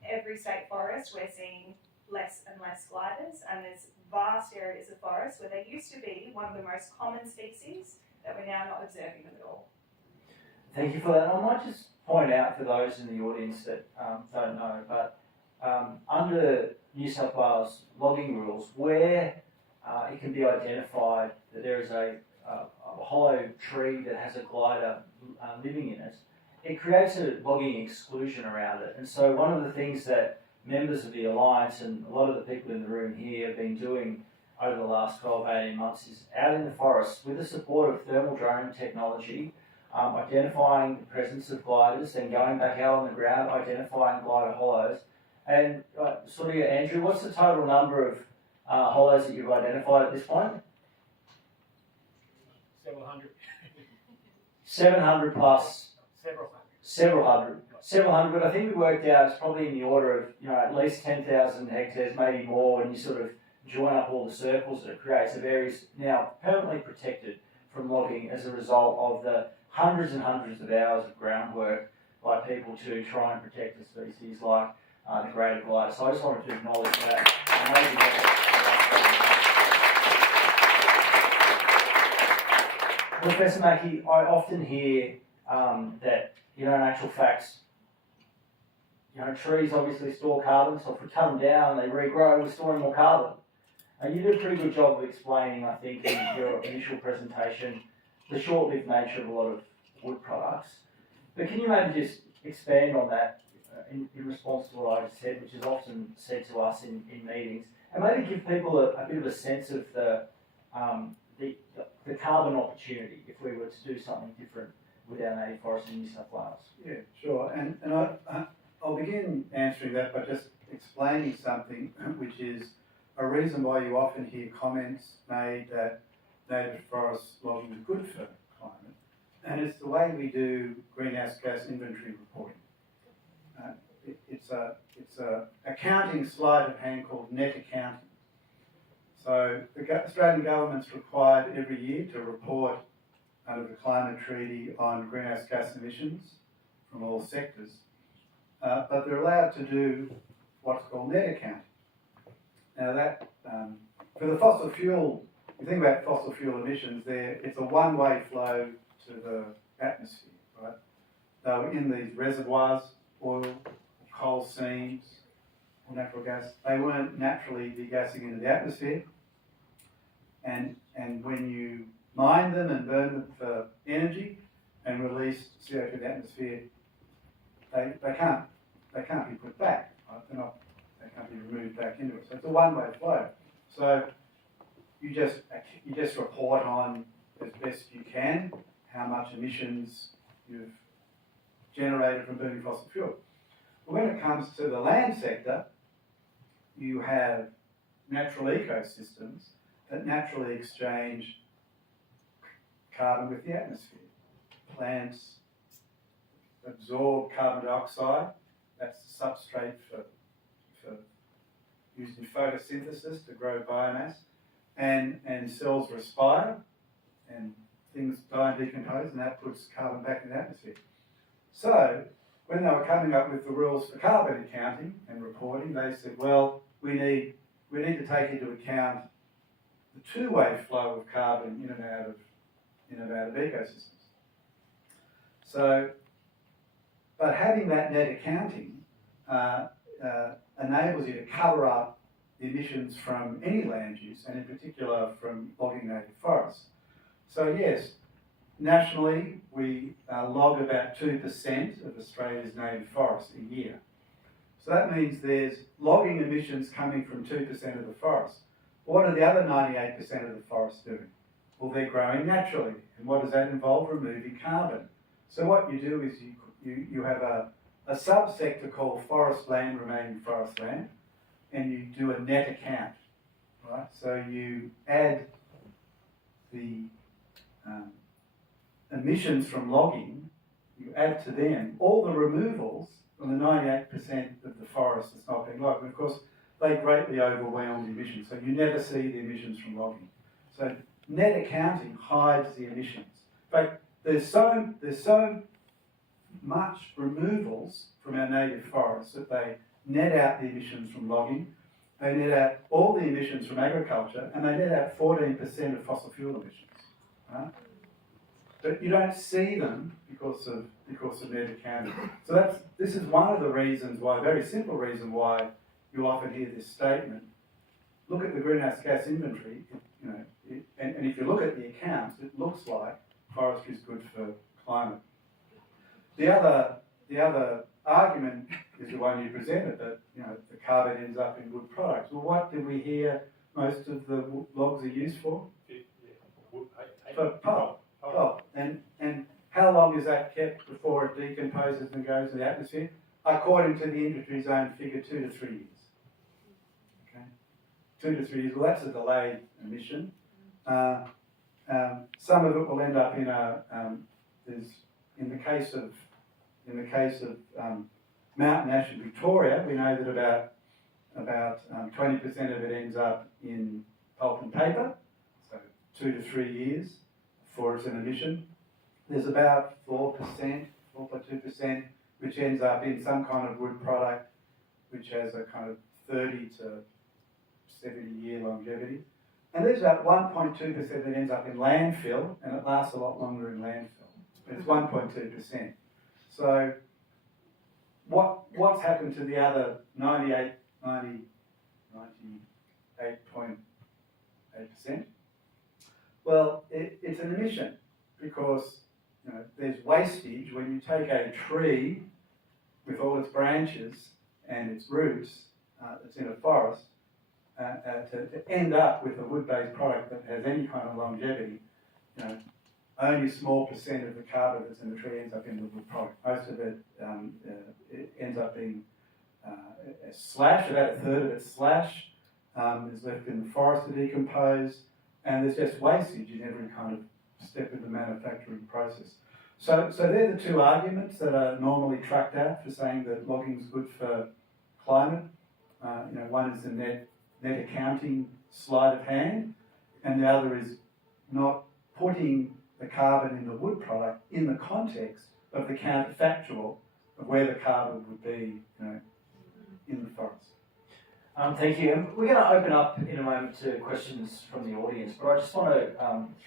Every state forest, we're seeing less and less gliders, and there's vast areas of forest where they used to be one of the most common species that we're now not observing them at all. Thank you for that. I might just point out for those in the audience that don't know, but under New South Wales logging rules, where it can be identified that there is a hollow tree that has a glider living in it, it creates a logging exclusion around it. And so one of the things that members of the Alliance and a lot of the people in the room here have been doing over the last 12, 18 months is out in the forest with the support of thermal drone technology, identifying the presence of gliders, then going back out on the ground, identifying glider hollows. And sort of, Andrew, what's the total number of hollows that you've identified at this point? Several hundred. 700 plus. Several hundred. Several hundred, but I think we worked out it's probably in the order of, at least 10,000 hectares, maybe more, when you sort of join up all the circles that it creates. It varies now permanently protected from logging as a result of the hundreds and hundreds of hours of groundwork by people to try and protect a species like the greater glider. So I just wanted to acknowledge that. Professor Mackey, I often hear that, in actual facts, trees obviously store carbon, so if we cut them down and they regrow, we're storing more carbon. You did a pretty good job of explaining, I think, in your initial presentation, the short-lived nature of a lot of wood products. But can you maybe just expand on that in response to what I just said, which is often said to us in meetings, and maybe give people a bit of a sense of the carbon opportunity if we were to do something different with our native forests in New South Wales? Yeah, sure. And I'll begin answering that by just explaining something, which is a reason why you often hear comments made that native forest logging is good for climate, and it's the way we do greenhouse gas inventory reporting. It's a accounting sleight of hand called net accounting. So the Australian government's required every year to report under the Climate Treaty on greenhouse gas emissions from all sectors, but they're allowed to do what's called net accounting. Now that, for the fossil fuel, you think about fossil fuel emissions there, it's a one-way flow to the atmosphere, right? They were in these reservoirs, oil, coal seams, or natural gas. They weren't naturally degassing into the atmosphere. And when you mine them and burn them for energy and release CO2 to the atmosphere, they can't be put back, right? They can't be removed back into it. So it's a one-way flow. So you just report on as best you can how much emissions you've generated from burning fossil fuel. But when it comes to the land sector, you have natural ecosystems that naturally exchange carbon with the atmosphere. Plants absorb carbon dioxide, that's the substrate for used in photosynthesis to grow biomass, and cells respire, and things die and decompose, and that puts carbon back in the atmosphere. So, when they were coming up with the rules for carbon accounting and reporting, they said, well, we need to take into account the two-way flow of carbon in and out of ecosystems. So, but having that net accounting enables you to cover up the emissions from any land use, and in particular from logging native forests. So yes, nationally we log about 2% of Australia's native forests a year. So that means there's logging emissions coming from 2% of the forest. What are the other 98% of the forest doing? Well, they're growing naturally. And what does that involve? Removing carbon. So what you do is you have a subsector called forest land remaining forest land, and you do a net account, right? So you add the emissions from logging, you add to them all the removals from the 98% of the forest that's not being logged. And of course, they greatly overwhelm the emissions, so you never see the emissions from logging. So net accounting hides the emissions. But there's so much removals from our native forests that they net out the emissions from logging, they net out all the emissions from agriculture, and they net out 14% of fossil fuel emissions. Right? but you don't see them because of net accounting. So this is one of the reasons why, a very simple reason why you'll often hear this statement. Look at the greenhouse gas inventory, and if you look at the accounts, it looks like forestry is good for climate. The other argument is the one you presented, that the carbon ends up in wood products. Well, what did we hear most of the logs are used for? For pulp. And how long is that kept before it decomposes and goes in the atmosphere? According to the industry zone figure, 2 to 3 years. Okay, 2 to 3 years. Well, that's a delayed emission. Some of it will end up in in the case of mountain ash in Victoria, we know that about 20% of it ends up in pulp and paper, so 2 to 3 years before it's an emission. There's about 4.2%, which ends up in some kind of wood product, which has a kind of 30 to 70 year longevity. And there's about 1.2% that ends up in landfill, and it lasts a lot longer in landfill. But it's 1.2%. So what's happened to the other 98.8%? Well, it's an emission, because there's wastage when you take a tree with all its branches and its roots that's in a forest to end up with a wood-based product that has any kind of longevity. Only a small percent of the carbon that's in the tree ends up in the wood product. Most of it, it ends up being slash. About a third of it's slash is left in the forest to decompose, and there's just wastage in every kind of step of the manufacturing process. So they're the two arguments that are normally trucked out for saying that logging is good for climate. One is the net accounting sleight of hand, and the other is not putting the carbon in the wood product in the context of the counterfactual of where the carbon would be, in the forest. Thank you. And we're going to open up in a moment to questions from the audience, but I just want to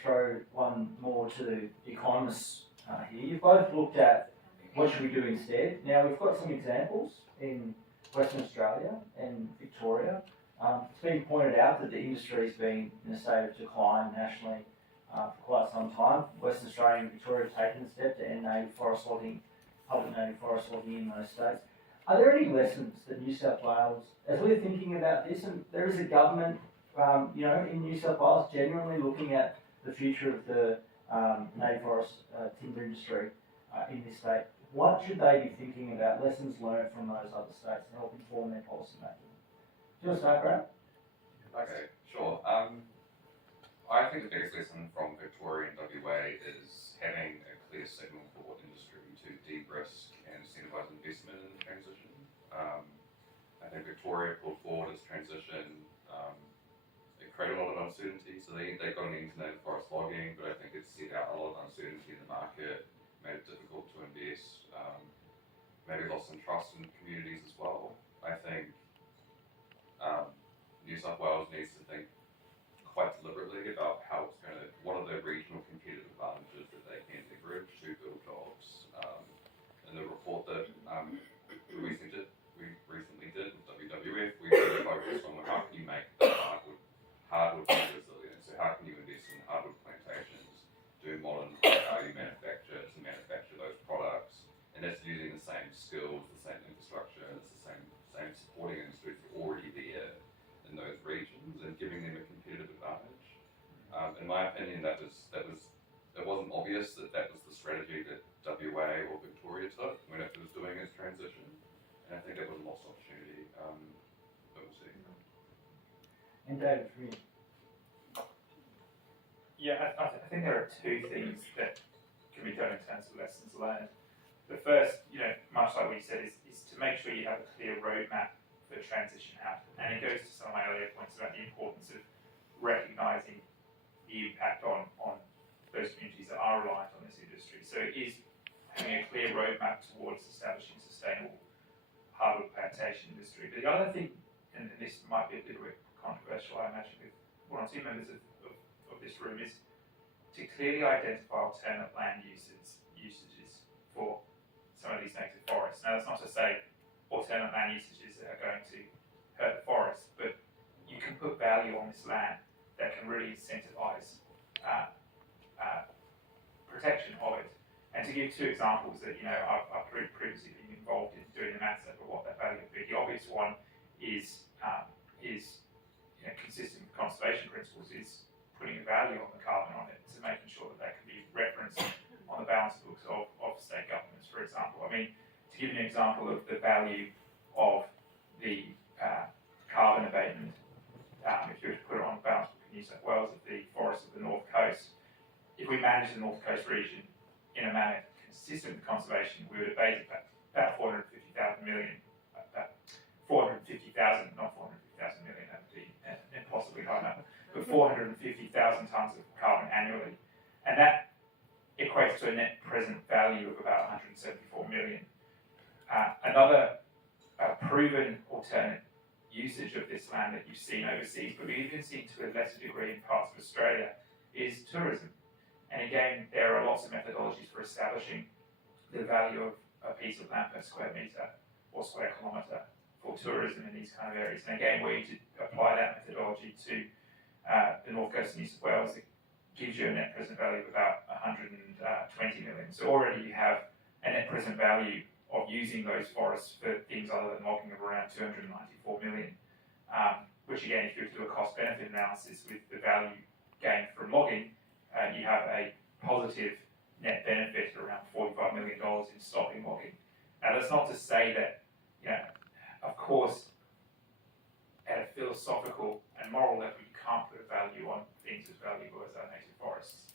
throw one more to the economists here. You've both looked at what should we do instead. Now, we've got some examples in Western Australia and Victoria. It's been pointed out that the industry's been in a state of decline nationally for quite some time. Western Australia and Victoria have taken a step to end native forest logging, public native forest logging in those states. Are there any lessons that New South Wales, as we're thinking about this, and there is a government, in New South Wales genuinely looking at the future of the native forest timber industry in this state, what should they be thinking about, lessons learned from those other states to help inform their policy making? Do you want to start, Graham? Okay, sure. I think the biggest lesson from Victoria and WA is having a clear signal for industry to de-risk and incentivise investment in the transition. I think Victoria pulled forward its transition. It created a lot of uncertainty, so they got an end to native forest logging, but I think it set out a lot of uncertainty in the market, made it difficult to invest, maybe lost some trust in communities as well. I think New South Wales needs to think quite deliberately about what are the regional competitive advantages that they can leverage to build jobs. In the report that we recently did with WWF, we really focused on how can you make hardwood more resilient. So how can you invest in hardwood plantations, do modern value manufacture to manufacture those products, and that's using the same skills, the same infrastructure, and it's the same supporting industries that are already there in those regions and giving them a competitive advantage. In my opinion, it wasn't obvious that was the strategy that WA or Victoria took when it was doing its transition, and I think that was a lost opportunity. But we'll see. And David, for you. Yeah, I think there are two things that can be done in terms of lessons learned. The first, much like what you said, is to make sure you have a clear roadmap for transition out. And it goes to some of my earlier points about the importance of recognising the impact on those communities that are reliant on this industry. So it is having a clear roadmap towards establishing a sustainable hardwood plantation industry. But the other thing, and this might be a little bit controversial, I imagine, with one or two members of this room, is to to clearly identify alternate land usages for some of these native forests. Now, that's not to say alternate land usages are going to hurt the forest, but you can put value on this land that can really incentivise protection of it. And to give two examples that I've previously been involved in doing the maths over what that value would be. The obvious one is consistent with conservation principles, is putting a value on the carbon on it, so making sure that can be referenced on the balance books of state governments, for example. I mean, to give you an example of the value of the carbon abatement, if you were to put it on the balance book in New South Wales of the forests of the North Coast, if we manage the North Coast region in a manner consistent with conservation, we would abate about 450,000 million, about 450,000, not 450,000 million, that would be an impossibly high number, but 450,000 tonnes of carbon annually. And that equates to a net present value of about 174 million. Another proven alternate usage of this land that you've seen overseas, but we've even seen to a lesser degree in parts of Australia, is tourism. And again, there are lots of methodologies for establishing the value of a piece of land per square metre or square kilometre for tourism in these kind of areas. And again, were you to apply that methodology to the North Coast of New South Wales, it gives you a net present value of about 120 million. So already you have a net present value of using those forests for things other than logging of around 294 million, which again, if you were to do a cost-benefit analysis with the value gained from logging, you have a positive net benefit around $45 million in stopping logging. Now, that's not to say that, of course, at a philosophical and moral level, you can't put a value on things as valuable as our native forests.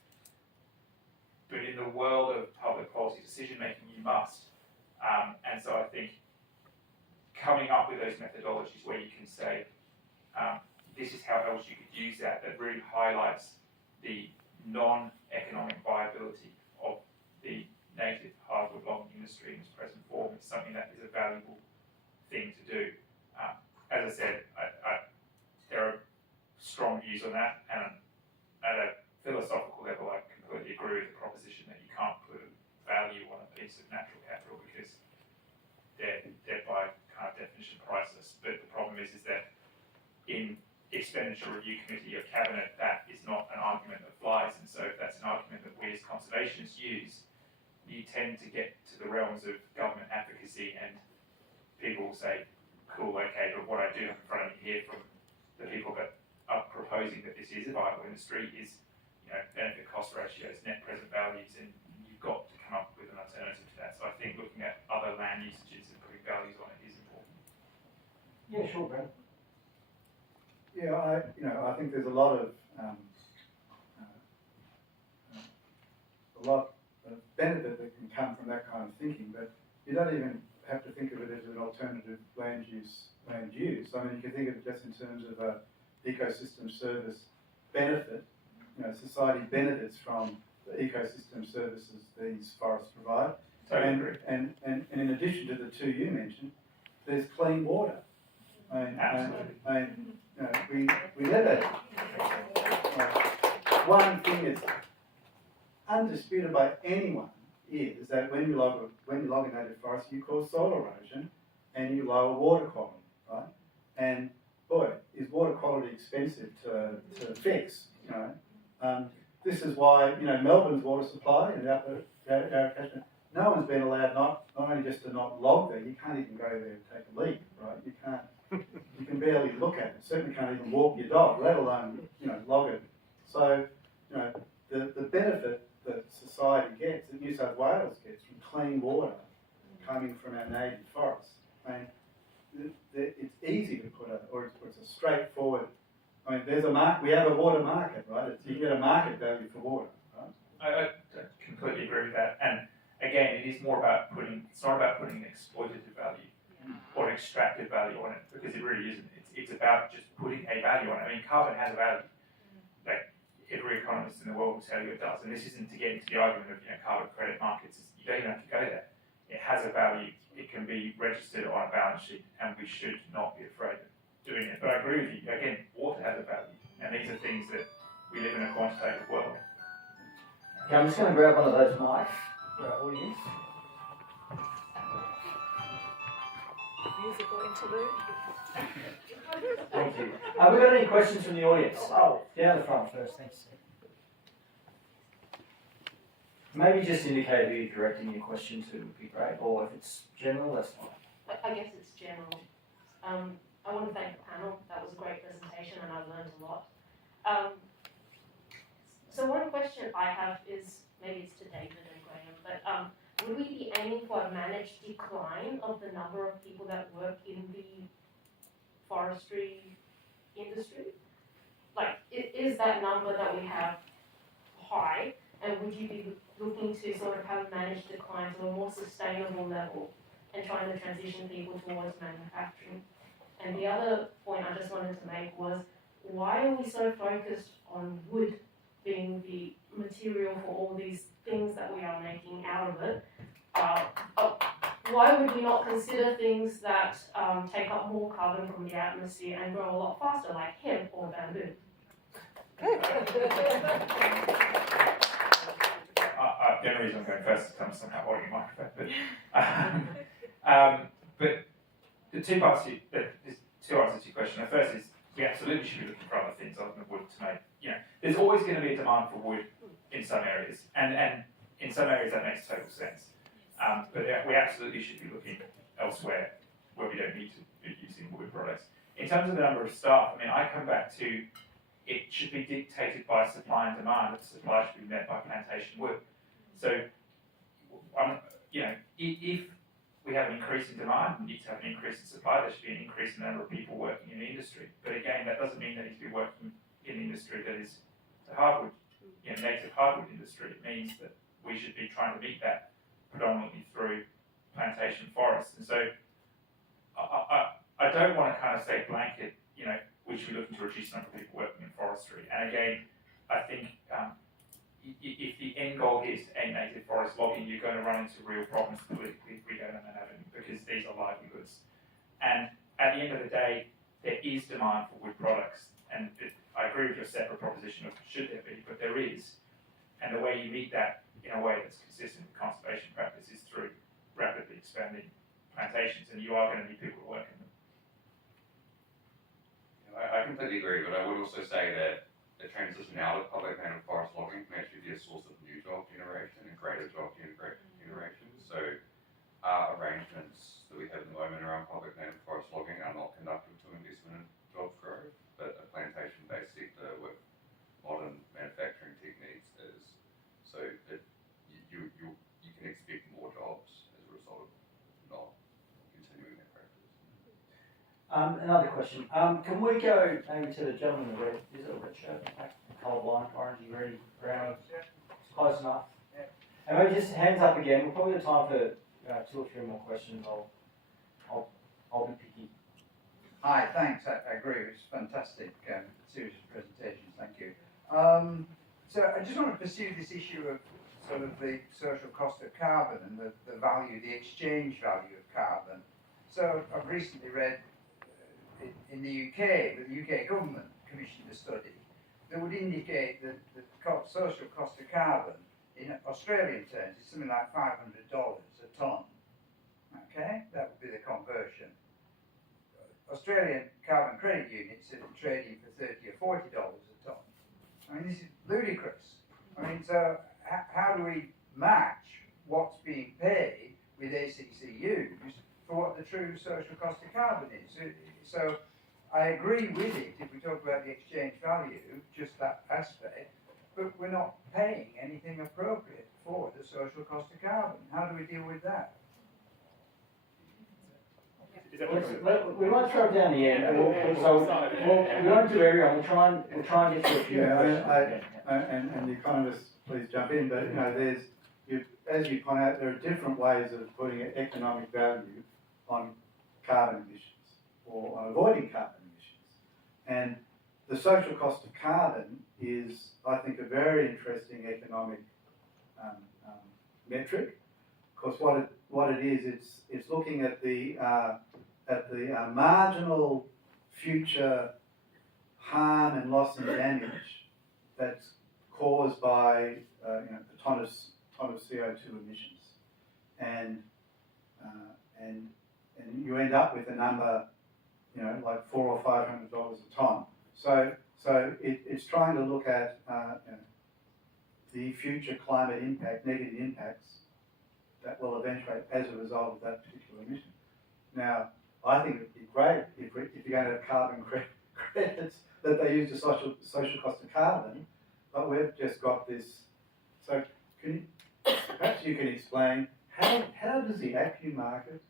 But in the world of public policy decision making, you must. And so I think coming up with those methodologies where you can say, this is how else you could use that really highlights the non-economic viability of the native hardwood logging industry in its present form. It's something that is a valuable thing to do. As I said, there are strong views on that, and at a philosophical level, I completely agree with the proposition that you can't put a value on a piece of natural capital because they're by kind of definition priceless. But the problem is that in expenditure review committee of cabinet, that is not an argument that flies, and so if that's an argument that we as conservationists use, you tend to get to the realms of government advocacy, and people will say, cool, okay, but what I do have in front of me here from the people that are proposing that this is a viable industry is, benefit cost ratios, net present values, and you've got to come up with an alternative to that. So I think looking at other land usages and putting values on it is important. Yeah, sure, Brendan. Yeah, I think there's a lot of benefit that can come from that kind of thinking, but you don't even have to think of it as an alternative land use. I mean, you can think of it just in terms of a ecosystem service benefit. Society benefits from the ecosystem services these forests provide. Totally. And in addition to the two you mentioned, there's clean water. Absolutely. We live it. One thing that's undisputed by anyone is that when you log a native forest, you cause soil erosion and you lower water quality, right? And boy, is water quality expensive to fix, This is why, Melbourne's water supply and our catchment, no one's been allowed not only just to not log there, you can't even go there and take a leak, right? You can barely look at it, certainly can't even walk your dog, let alone, log it. So, the benefit that society gets, that New South Wales gets from clean water coming from our native forests, it's easy to put it's a straightforward. There's a market. We have a water market, right? You get a market value for water, right? I completely agree with that. And again, it is more about it's not about putting an exploitative value or an extractive value on it, because it really isn't. It's about just putting a value on it. Carbon has a value. Like every economist in the world will tell you it does. And this isn't to get into the argument of carbon credit markets. You don't even have to go there. It has a value. It can be registered on a balance sheet, and we should not be afraid of doing it. But I agree with you. Again, water has a value, and these are things that we live in a quantitative world. Okay, I'm just going to grab one of those mics for our audience. Musical interlude. Thank you. Have we got any questions from the audience? Oh, down the front first, thanks. Maybe just indicate who you're directing your question to would be great, or if it's general, that's fine. I guess it's general. I want to thank the panel. That was a great presentation and I learned a lot. So one question I have is, maybe it's to David and Graham, but would we be aiming for a managed decline of the number of people that work in the forestry industry? Like, is that number that we have high, and would you be looking to sort of have a managed decline to a more sustainable level and trying to transition people towards manufacturing? And the other point I just wanted to make was, why are we so focused on wood being the material for all these things that we are making out of it? Why would we not consider things that take up more carbon from the atmosphere and grow a lot faster, like hemp or bamboo? The only reason I'm going first is because I'm somehow holding a microphone. But the two answers to your question. The first is, we absolutely should be looking for other things other than wood to make. There's always going to be a demand for wood in some areas, and in some areas that makes total sense. But we absolutely should be looking elsewhere where we don't need to be using wood products. In terms of the number of staff, I come back to, it should be dictated by supply and demand. The supply should be met by plantation wood. So, if we have an increase in demand, we need to have an increase in supply. There should be an increase in the number of people working in the industry. But again, that doesn't mean that you should be working in an industry that is the hardwood, native hardwood industry. It means that we should be trying to meet that predominantly through plantation forests. And so, I don't want to kind of say blanket, we should be looking to reduce the number of people working in forestry. And again, I think if the end goal is to end native forest logging, you're going to run into real problems politically if we go down that avenue, because these are livelihoods. And at the end of the day, there is demand for wood products. And I agree with your separate proposition of should there be, but there is. And the way you meet that in a way that's consistent with conservation practice is through rapidly expanding plantations, and you are going to need people to work in them. I completely agree, but I would also say that the transition out of public land and forest logging can actually be a source of new job generation and greater job generation. So our arrangements that we have at the moment around public land and forest logging are not conducive to investment in job growth, but a plantation-based sector with modern manufacturing techniques is. So that you can expect more jobs as a result of not continuing that practice. Another question. Can we go maybe to the gentleman in the red? Is it a red shirt? Colourblind, orangey, red, brown. It's close enough. And maybe just hands up again. We'll probably have time for 2 or 3 more questions. I'll be picky. Hi, thanks. I agree. It was fantastic series of presentations. Thank you. So I just want to pursue this issue of sort of the social cost of carbon and the value, the exchange value of carbon. So I've recently read in the UK, the UK government commissioned a study that would indicate that the social cost of carbon in Australian terms is something like $500 a tonne. Okay, that would be the conversion. Australian carbon credit units are trading for $30 or $40 a tonne. This is ludicrous. So how do we match what's being paid with ACCUs for what the true social cost of carbon is? So I agree with it if we talk about the exchange value, just that aspect, but we're not paying anything appropriate for the social cost of carbon. How do we deal with that? We might throw it down the end. We won't do everyone. We'll try and get to a few. And the economists, please jump in. But as you point out, there are different ways of putting economic value on carbon emissions or on avoiding carbon emissions. And the social cost of carbon is, I think, a very interesting economic metric. Of course, what it is, it's looking at the marginal future harm and loss and damage that's caused by a ton of CO2 emissions, and you end up with a number, like $400 or $500 a ton. So it's trying to look at the future climate impact, negative impacts that will eventuate as a result of that particular emission. Now, I think it'd be great if you're going to have carbon credits that they use the social cost of carbon, but we've just got this. So perhaps you can explain how does the ACCU market,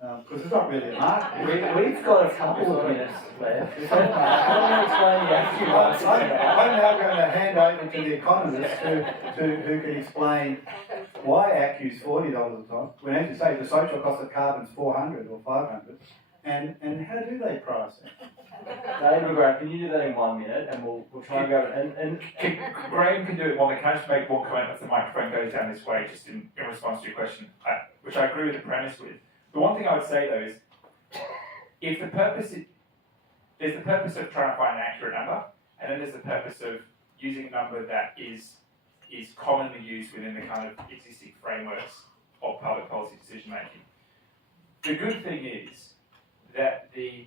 because it's not really a market. We've got a couple of minutes left. How do you explain the ACCU market? I'm now going to hand over to the Economist who can explain why ACCU is $40 a tonne, when as you say the social cost of carbon is 400 or 500, and how do they price it? Dave McGrath, can you do that in 1 minute, and we'll try and go and Graham can do it. Can I just make one comment as the microphone goes down this way, just in response to your question, which I agree with the premise with. The one thing I would say though is, if the purpose is, there's the purpose of trying to find an accurate number, and then there's the purpose of using a number that is commonly used within the kind of existing frameworks of public policy decision making. The good thing is that the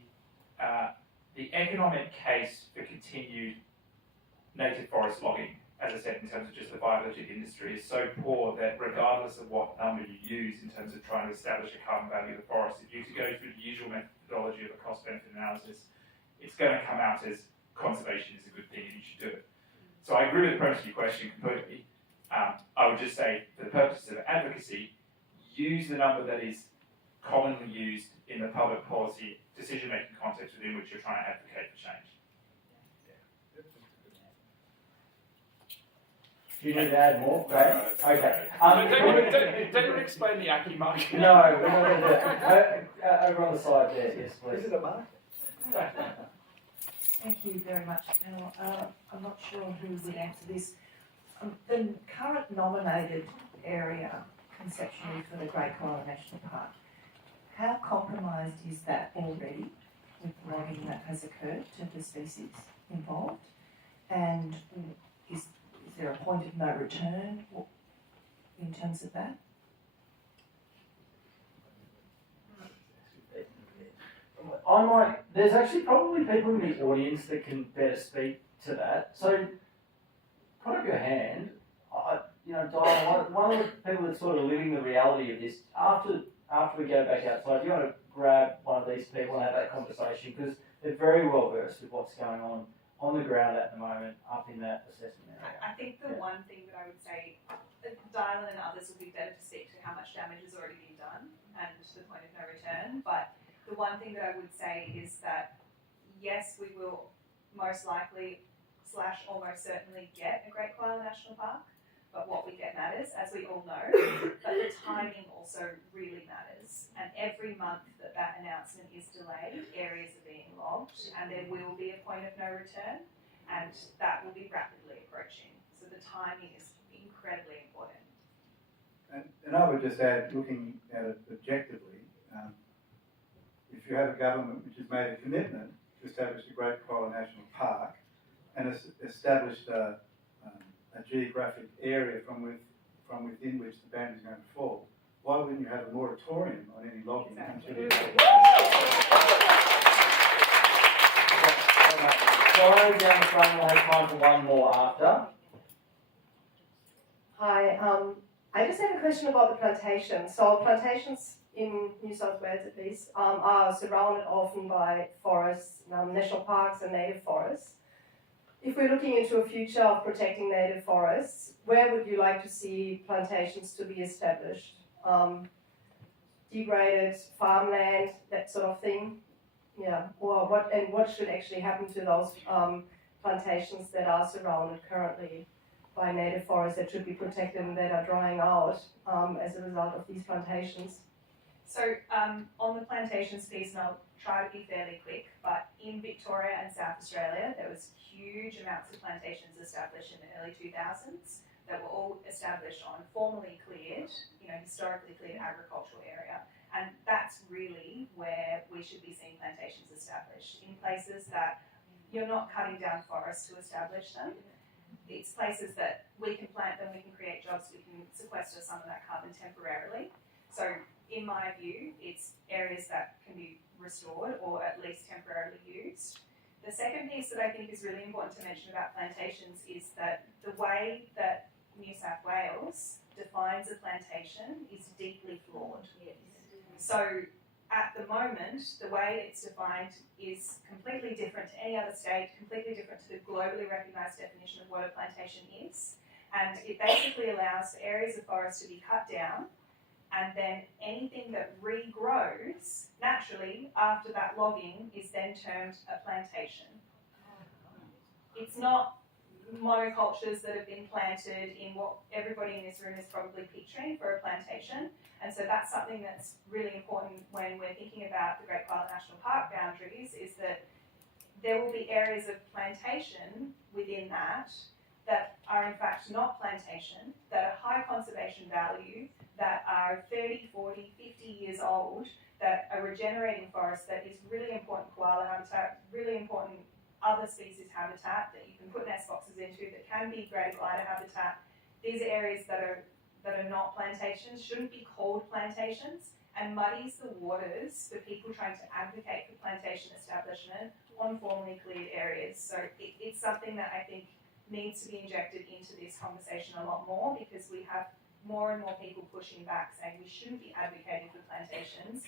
economic case for continued native forest logging, as I said, in terms of just the viability of the industry, is so poor that regardless of what number you use in terms of trying to establish a carbon value of the forest, if you were to go through the usual methodology of a cost-benefit analysis, it's going to come out as conservation is a good thing and you should do it. So I agree with the premise of your question completely. I would just say, for the purposes of advocacy, use the number that is commonly used in the public policy decision-making context within which you're trying to advocate for change. do you need to add more? Great. Okay. Don't explain the ACCU market. No, we're not going to do it. Over on the side there, yes, please. Is it a market? Thank you very much, panel. I'm not sure who would answer this. The current nominated area conceptually for the Great Koala National Park, how compromised is that already with the logging that has occurred to the species involved? And is there a point of no return in terms of that? There's actually probably people in the audience that can better speak to that. So, put up your hand. Diane, one of the people that's sort of living the reality of this, after we go back outside, do you want to grab one of these people and have that conversation? Because they're very well versed with what's going on the ground at the moment up in that assessment area. I think the one thing that I would say, Dylan and others would be better to speak to how much damage has already been done and to the point of no return, but the one thing that I would say is that yes, we will most likely / almost certainly get a Great Koala National Park, but what we get matters, as we all know, but the timing also really matters. And every month that announcement is delayed, areas are being logged, and there will be a point of no return, and that will be rapidly approaching. So the timing is incredibly important. And I would just add, looking at it objectively, if you have a government which has made a commitment to establish a Great Koala National Park and has established a geographic area from within which the ban is going to fall, why wouldn't you have a moratorium on any logging until you Sorry, down the front, we'll have time for one more after. Hi, I just have a question about the plantations. So plantations in New South Wales at least are surrounded often by forests, national parks and native forests. If we're looking into a future of protecting native forests, where would you like to see plantations to be established? Degraded farmland, that sort of thing? Yeah, or what should actually happen to those plantations that are surrounded currently by native forests that should be protected and that are drying out as a result of these plantations? So on the plantations piece, and I'll try to be fairly quick, but in Victoria and South Australia, there was huge amounts of plantations established in the early 2000s that were all established on formerly cleared, historically cleared agricultural area. And that's really where we should be seeing plantations established, in places that you're not cutting down forests to establish them. it's places that we can plant them, we can create jobs, we can sequester some of that carbon temporarily. So in my view, it's areas that can be restored or at least temporarily used. The second piece that I think is really important to mention about plantations is that the way that New South Wales defines a plantation is deeply flawed. So at the moment, the way it's defined is completely different to any other state, completely different to the globally recognised definition of what a plantation is. And it basically allows areas of forest to be cut down, and then anything that regrows naturally after that logging is then termed a plantation. It's not monocultures that have been planted in what everybody in this room is probably picturing for a plantation. And so that's something that's really important when we're thinking about the Great Koala National Park boundaries, is that there will be areas of plantation within that that are in fact not plantation, that are high conservation value, that are 30, 40, 50 years old, that are regenerating forests, that is really important koala habitat, really important other species habitat that you can put nest boxes into, that can be great glider habitat. These are areas that are not plantations, shouldn't be called plantations, and muddies the waters for people trying to advocate for plantation establishment on formally cleared areas. So it's something that I think needs to be injected into this conversation a lot more, because we have more and more people pushing back saying we shouldn't be advocating for plantations,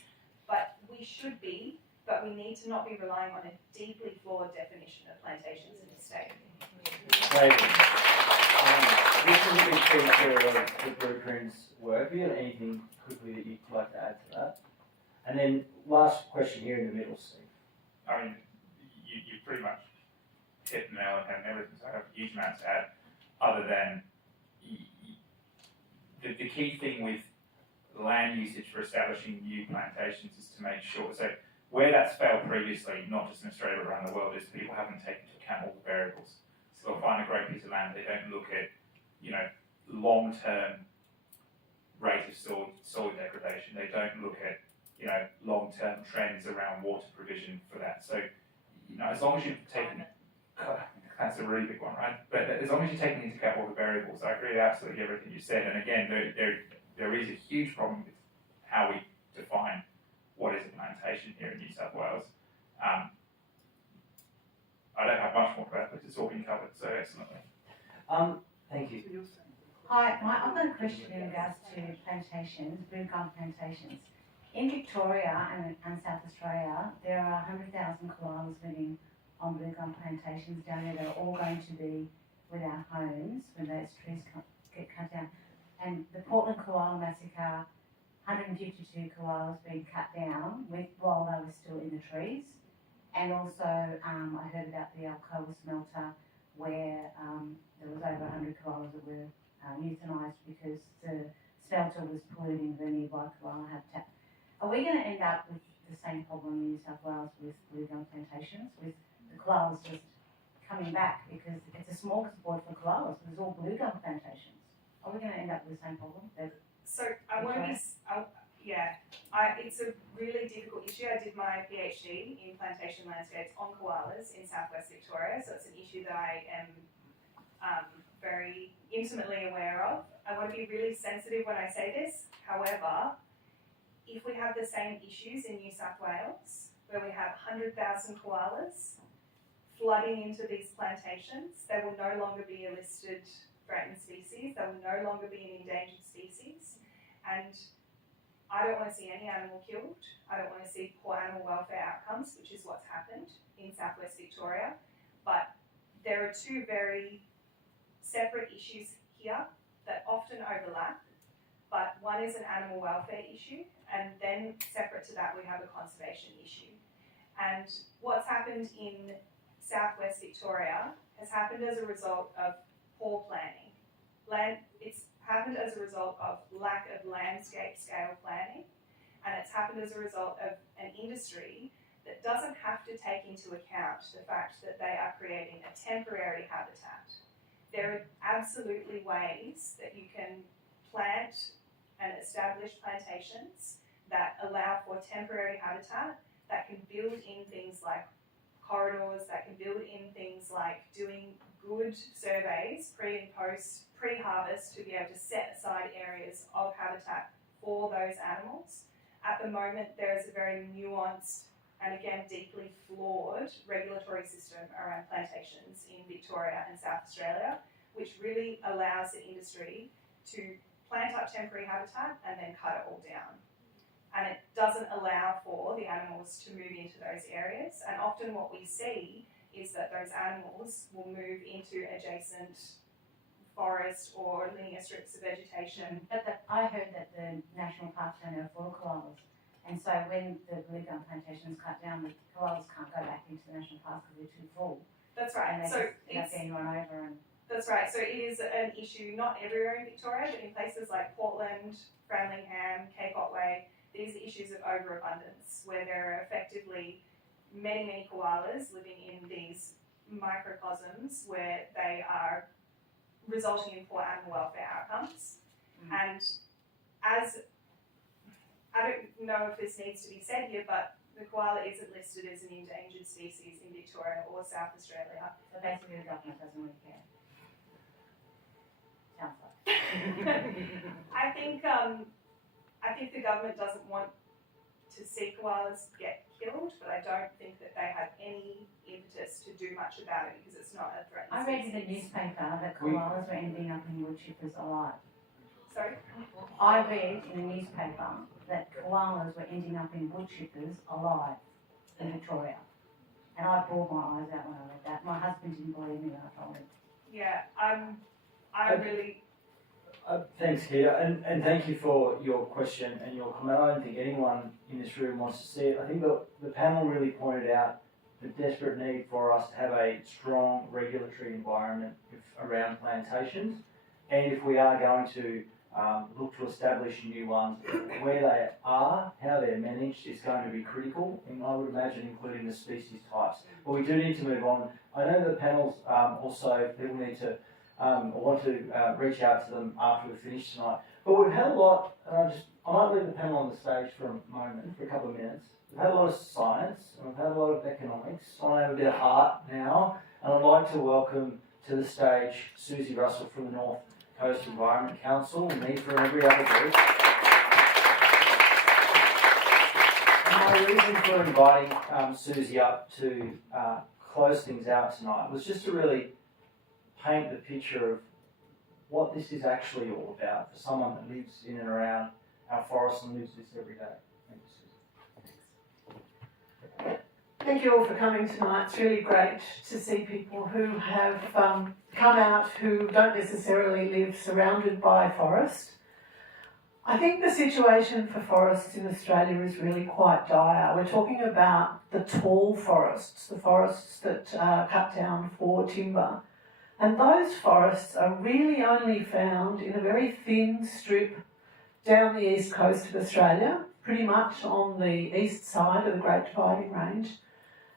but we should be, but we need to not be relying on a deeply flawed definition of plantations in this state. David, this is a big feature of the Blueprint's work. Have you got anything quickly that you'd like to add to that? And then last question here in the middle, Steve. I mean, you pretty much hit the nail on the head and everything, so I have a huge amount to add, other than the key thing with land usage for establishing new plantations is to make sure, so where that's failed previously, not just in Australia but around the world, is people haven't taken into account all the variables. So they'll find a great piece of land, they don't look at, long-term rate of soil degradation, they don't look at, long-term trends around water provision for that. So, as long as you're taking, that's a really big one, right? But as long as you're taking into account all the variables, I agree absolutely everything you said. And again, there is a huge problem with how we define what is a plantation here in New South Wales. I don't have much more to add, but it's all been covered so excellently. Thank you. Hi, I've got a question in regards to plantations, blue gum plantations. In Victoria and South Australia, there are 100,000 koalas living on blue gum plantations down there that are all going to be without homes when those trees get cut down. And the Portland Koala Massacre, 152 koalas being cut down while they were still in the trees. And also, I heard about the Alcoa smelter where there was over 100 koalas that were euthanised because the smelter was polluting the nearby koala habitat. Are we going to end up with the same problem in New South Wales with blue gum plantations, with the koalas just coming back because it's a smorgasbord for koalas, there's all blue gum plantations? Are we going to end up with the same problem? So I want to be, it's a really difficult issue. I did my PhD in plantation landscapes on koalas in southwest Victoria, so it's an issue that I am very intimately aware of. I want to be really sensitive when I say this. However, if we have the same issues in New South Wales, where we have 100,000 koalas flooding into these plantations, they will no longer be a listed threatened species, they will no longer be an endangered species, and I don't want to see any animal killed. I don't want to see poor animal welfare outcomes, which is what's happened in southwest Victoria. But there are two very separate issues here that often overlap, but one is an animal welfare issue, and then separate to that we have a conservation issue. And what's happened in southwest Victoria has happened as a result of poor planning. It's happened as a result of lack of landscape scale planning, and it's happened as a result of an industry that doesn't have to take into account the fact that they are creating a temporary habitat. There are absolutely ways that you can plant and establish plantations that allow for temporary habitat, that can build in things like corridors, that can build in things like doing good surveys pre-harvest to be able to set aside areas of habitat for those animals. At the moment, there is a very nuanced and again deeply flawed regulatory system around plantations in Victoria and South Australia, which really allows the industry to plant up temporary habitat and then cut it all down. And it doesn't allow for the animals to move into those areas. And often what we see is that those animals will move into adjacent forest or linear strips of vegetation. But I heard that the national parks don't have full koalas. And so when the bluegum plantations cut down, the koalas can't go back into the national parks because they're too full. That's right. And they So just end up getting run over. And that's right. So it is an issue not everywhere in Victoria, but in places like Portland, Framlingham, Cape Otway, these are issues of overabundance where there are effectively many, many koalas living in these microcosms where they are resulting in poor animal welfare outcomes. And as, I don't know if this needs to be said here, but the koala isn't listed as an endangered species in Victoria or South Australia. so basically the government doesn't really care. Sounds like. I think the government doesn't want to see koalas get killed, but I don't think that they have any impetus to do much about it because it's not a threatened I read in the species. newspaper that koalas were ending up in wood chippers alive. Sorry? I read in the newspaper that koalas were ending up in wood chippers alive in Victoria. And I bawled my eyes out when I read that. My husband didn't believe me when I told him. Yeah, I'm really. Thanks, Kita, and thank you for your question and your comment. I don't think anyone in this room wants to see it. I think the panel really pointed out the desperate need for us to have a strong regulatory environment around plantations, and if we are going to look to establish new ones, where they are, how they're managed is going to be critical, and I would imagine including the species types. But we do need to move on. I know the panels also, people need to I want to reach out to them after we finish tonight. But we've had a lot, I might leave the panel on the stage for a moment, for a couple of minutes. We've had a lot of science, and we've had a lot of economics. I want to have a bit of heart now, and I'd like to welcome to the stage Susie Russell from the North Coast Environment Council, me from every other group. And my reason for inviting Susie up to close things out tonight was just to really paint the picture of what this is actually all about for someone that lives in and around our forests and lives this every day. Thank you, Susie. Thank you all for coming tonight. It's really great to see people who have come out who don't necessarily live surrounded by forest. I think the situation for forests in Australia is really quite dire. We're talking about the tall forests, the forests that are cut down for timber. And those forests are really only found in a very thin strip down the east coast of Australia, pretty much on the east side of the Great Dividing Range.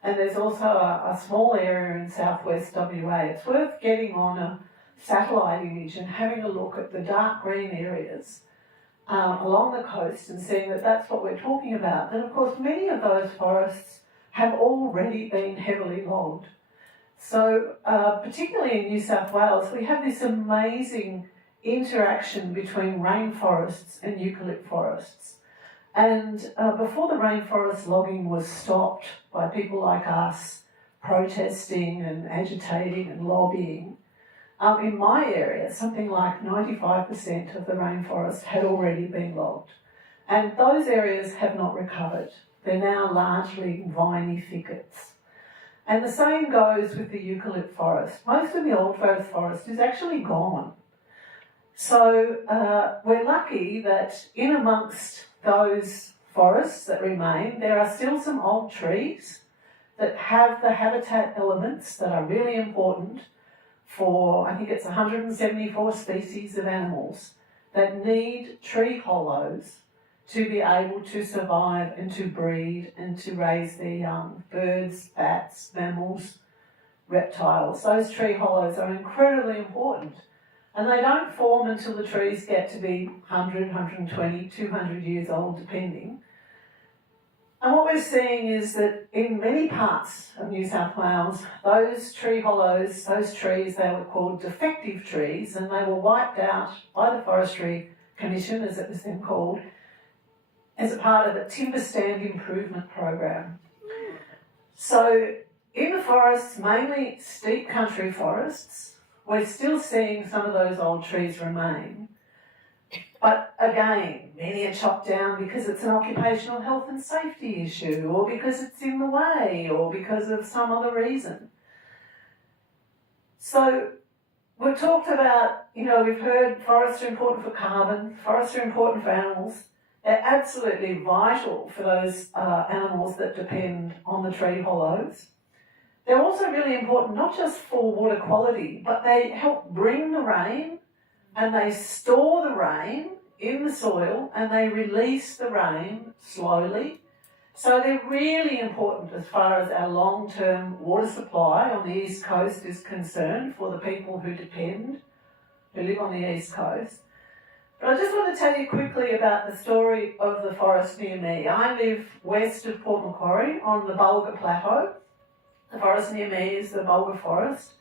And there's also a small area in southwest WA. It's worth getting on a satellite image and having a look at the dark green areas along the coast and seeing that that's what we're talking about. And of course, many of those forests have already been heavily logged. So, particularly in New South Wales, we have this amazing interaction between rainforests and eucalypt forests. And before the rainforest logging was stopped by people like us protesting and agitating and lobbying, in my area, something like 95% of the rainforest had already been logged. And those areas have not recovered. They're now largely viney thickets. And the same goes with the eucalypt forest. Most of the old growth forest is actually gone. So we're lucky that in amongst those forests that remain, there are still some old trees that have the habitat elements that are really important for, I think it's 174 species of animals that need tree hollows to be able to survive and to breed and to raise their young. Birds, bats, mammals, reptiles. Those tree hollows are incredibly important. And they don't form until the trees get to be 100, 120, 200 years old, depending. And what we're seeing is that in many parts of New South Wales, those tree hollows, those trees, they were called defective trees, and they were wiped out by the Forestry Commission, as it was then called, as a part of a timber stand improvement program. So in the forests, mainly steep country forests, we're still seeing some of those old trees remain. But again, many are chopped down because it's an occupational health and safety issue, or because it's in the way, or because of some other reason. So we've talked about, we've heard forests are important for carbon, forests are important for animals. They're absolutely vital for those animals that depend on the tree hollows. They're also really important not just for water quality, but they help bring the rain, and they store the rain in the soil, and they release the rain slowly. So they're really important as far as our long-term water supply on the East Coast is concerned for the people who live on the East Coast. But I just want to tell you quickly about the story of the forest near me. I live west of Port Macquarie on the Bulga Plateau. The forest near me is the Bulga Forest.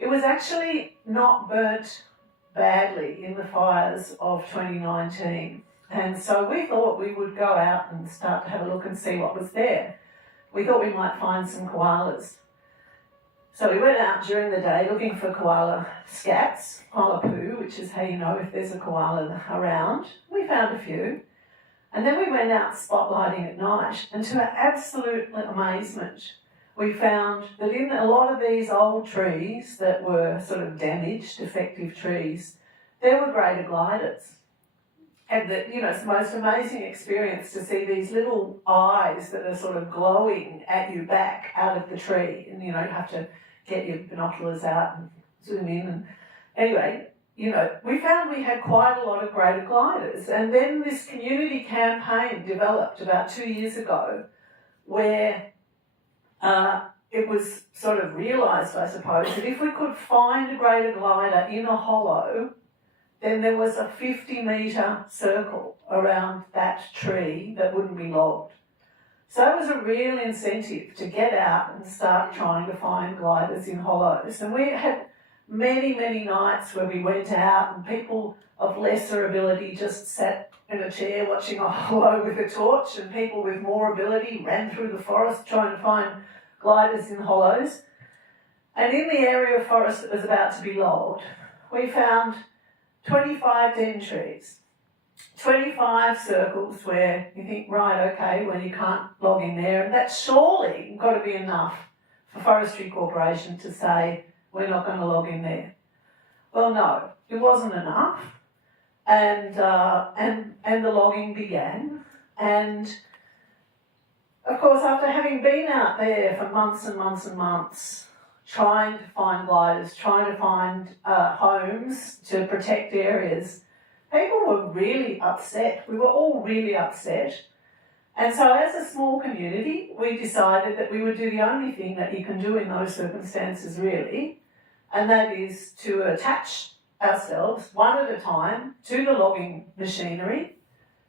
It was actually not burnt badly in the fires of 2019. And so we thought we would go out and start to have a look and see what was there. We thought we might find some koalas. So we went out during the day looking for koala scats, koala poo, which is how you know if there's a koala around. We found a few. And then we went out spotlighting at night, and to our absolute amazement, we found that in a lot of these old trees that were sort of damaged, defective trees, there were greater gliders. And that, it's the most amazing experience to see these little eyes that are sort of glowing at you back out of the tree. And, you have to get your binoculars out and zoom in. And anyway, we found we had quite a lot of greater gliders. And then this community campaign developed about 2 years ago where it was sort of realised, I suppose, that if we could find a greater glider in a hollow, then there was a 50-metre circle around that tree that wouldn't be logged. So it was a real incentive to get out and start trying to find gliders in hollows. And we had many, many nights where we went out and people of lesser ability just sat in a chair watching a hollow with a torch, and people with more ability ran through the forest trying to find gliders in hollows. And in the area of forest that was about to be logged, we found 25 den trees, 25 circles where you think, right, okay, well you can't log in there, and that's surely got to be enough for Forestry Corporation to say, we're not going to log in there. Well, no, it wasn't enough, and the logging began, and of course, after having been out there for months and months and months, trying to find gliders, trying to find homes to protect areas, people were really upset. We were all really upset. And so as a small community, we decided that we would do the only thing that you can do in those circumstances, really, and that is to attach ourselves one at a time to the logging machinery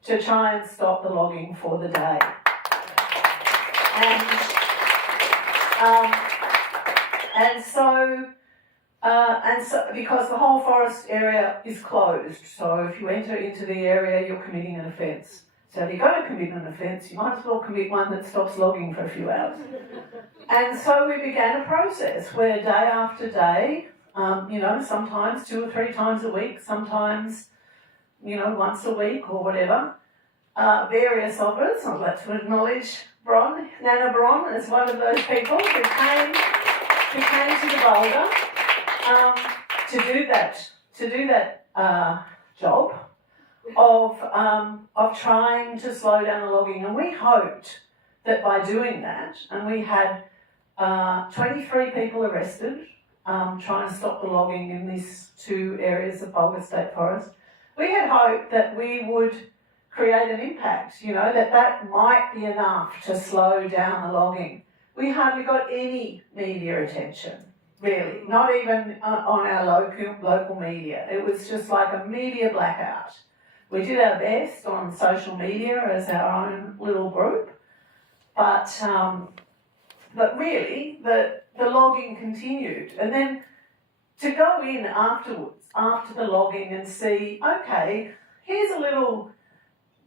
to try and stop the logging for the day. And so because the whole forest area is closed, so if you enter into the area, you're committing an offence. So if you're going to commit an offence, you might as well commit one that stops logging for a few hours. And so we began a process where day after day, sometimes 2 or 3 times a week, sometimes, once a week or whatever, various of us, I'd like to acknowledge Nana Bron as one of those people who came to the Bulga to do that job of trying to slow down the logging. And we hoped that by doing that, and we had 23 people arrested trying to stop the logging in these 2 areas of Bulga State Forest, we had hoped that we would create an impact, that might be enough to slow down the logging. We hardly got any media attention, really, not even on our local media. It was just like a media blackout. We did our best on social media as our own little group, But really, the logging continued. And then to go in afterwards, after the logging and see, okay, here's a little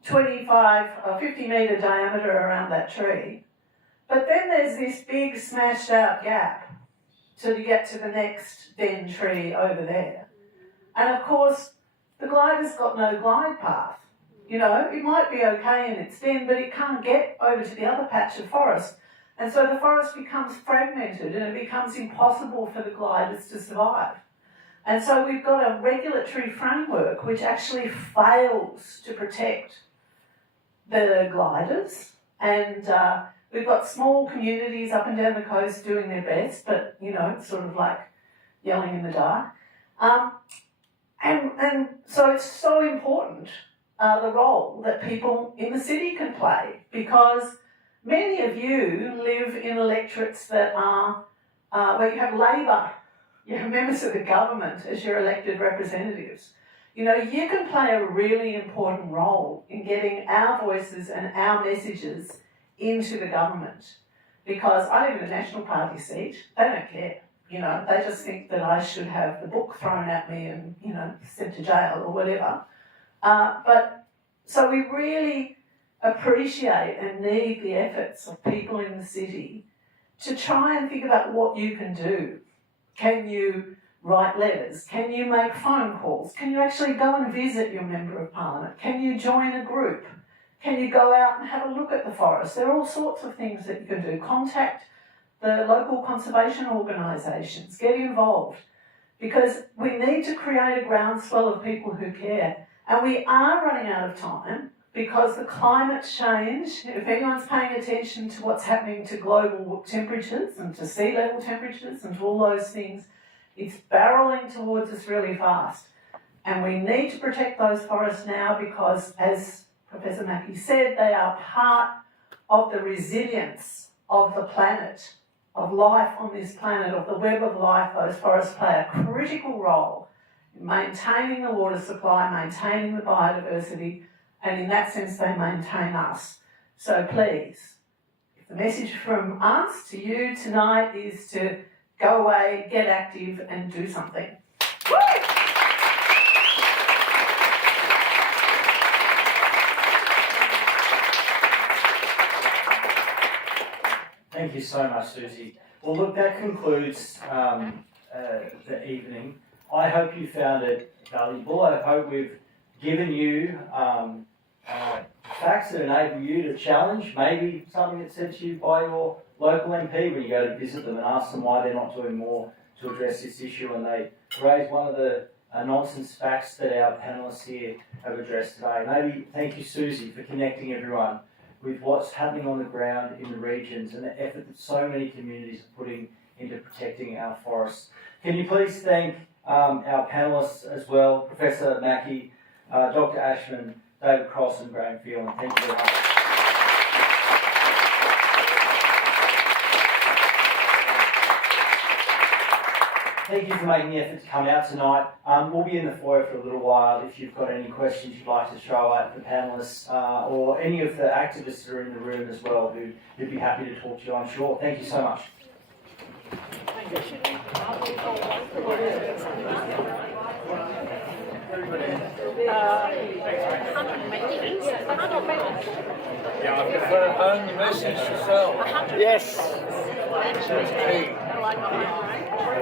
25 or 50 metre diameter around that tree. But then there's this big smashed out gap till you get to the next den tree over there. And of course, the glider's got no glide path. You know, it might be okay in its den, but it can't get over to the other patch of forest. And so the forest becomes fragmented and it becomes impossible for the gliders to survive. And so we've got a regulatory framework which actually fails to protect the gliders. And we've got small communities up and down the coast doing their best, but, you know, it's sort of like yelling in the dark. And so it's so important, the role that people in the city can play, because many of you live in electorates that are, where you have Labor, you have members of the government as your elected representatives. You know, you can play a really important role in getting our voices and our messages into the government. Because I live in a National Party seat, they don't care. You know, they just think that I should have the book thrown at me and, you know, sent to jail or whatever. But so we really appreciate and need the efforts of people in the city to try and think about what you can do. Can you write letters? Can you make phone calls? Can you actually go and visit your Member of Parliament? Can you join a group? Can you go out and have a look at the forest? There are all sorts of things that you can do. Contact the local conservation organisations, get involved, because we need to create a groundswell of people who care. And we are running out of time because the climate change, if anyone's paying attention to what's happening to global temperatures and to sea level temperatures and to all those things, it's barrelling towards us really fast. And we need to protect those forests now because, as Professor Mackey said, they are part of the resilience of the planet, of life on this planet, of the web of life. Those forests play a critical role in maintaining the water supply, maintaining the biodiversity, and in that sense they maintain us. So please, if the message from us to you tonight is to go away, get active and do something. Woo! Thank you so much, Susie. Well, look, that concludes the evening. I hope you found it valuable. I hope we've given you facts that enable you to challenge maybe something that's said to you by your local MP when you go to visit them and ask them why they're not doing more to address this issue, and they raise one of the nonsense facts that our panellists here have addressed today. Maybe thank you, Susie, for connecting everyone with what's happening on the ground in the regions and the effort that so many communities are putting into protecting our forests. Can you please thank our panellists as well, Professor Mackey, Dr. Ashman, David Cross and Graham Phelan. Thank you very much. Thank you for making the effort to come out tonight. We'll be in the foyer for a little while if you've got any questions you'd like to throw at the panellists or any of the activists that are in the room as well who'd be happy to talk to you, I'm sure. Thank you so much. Yeah, I prefer home the message yourself. Yes.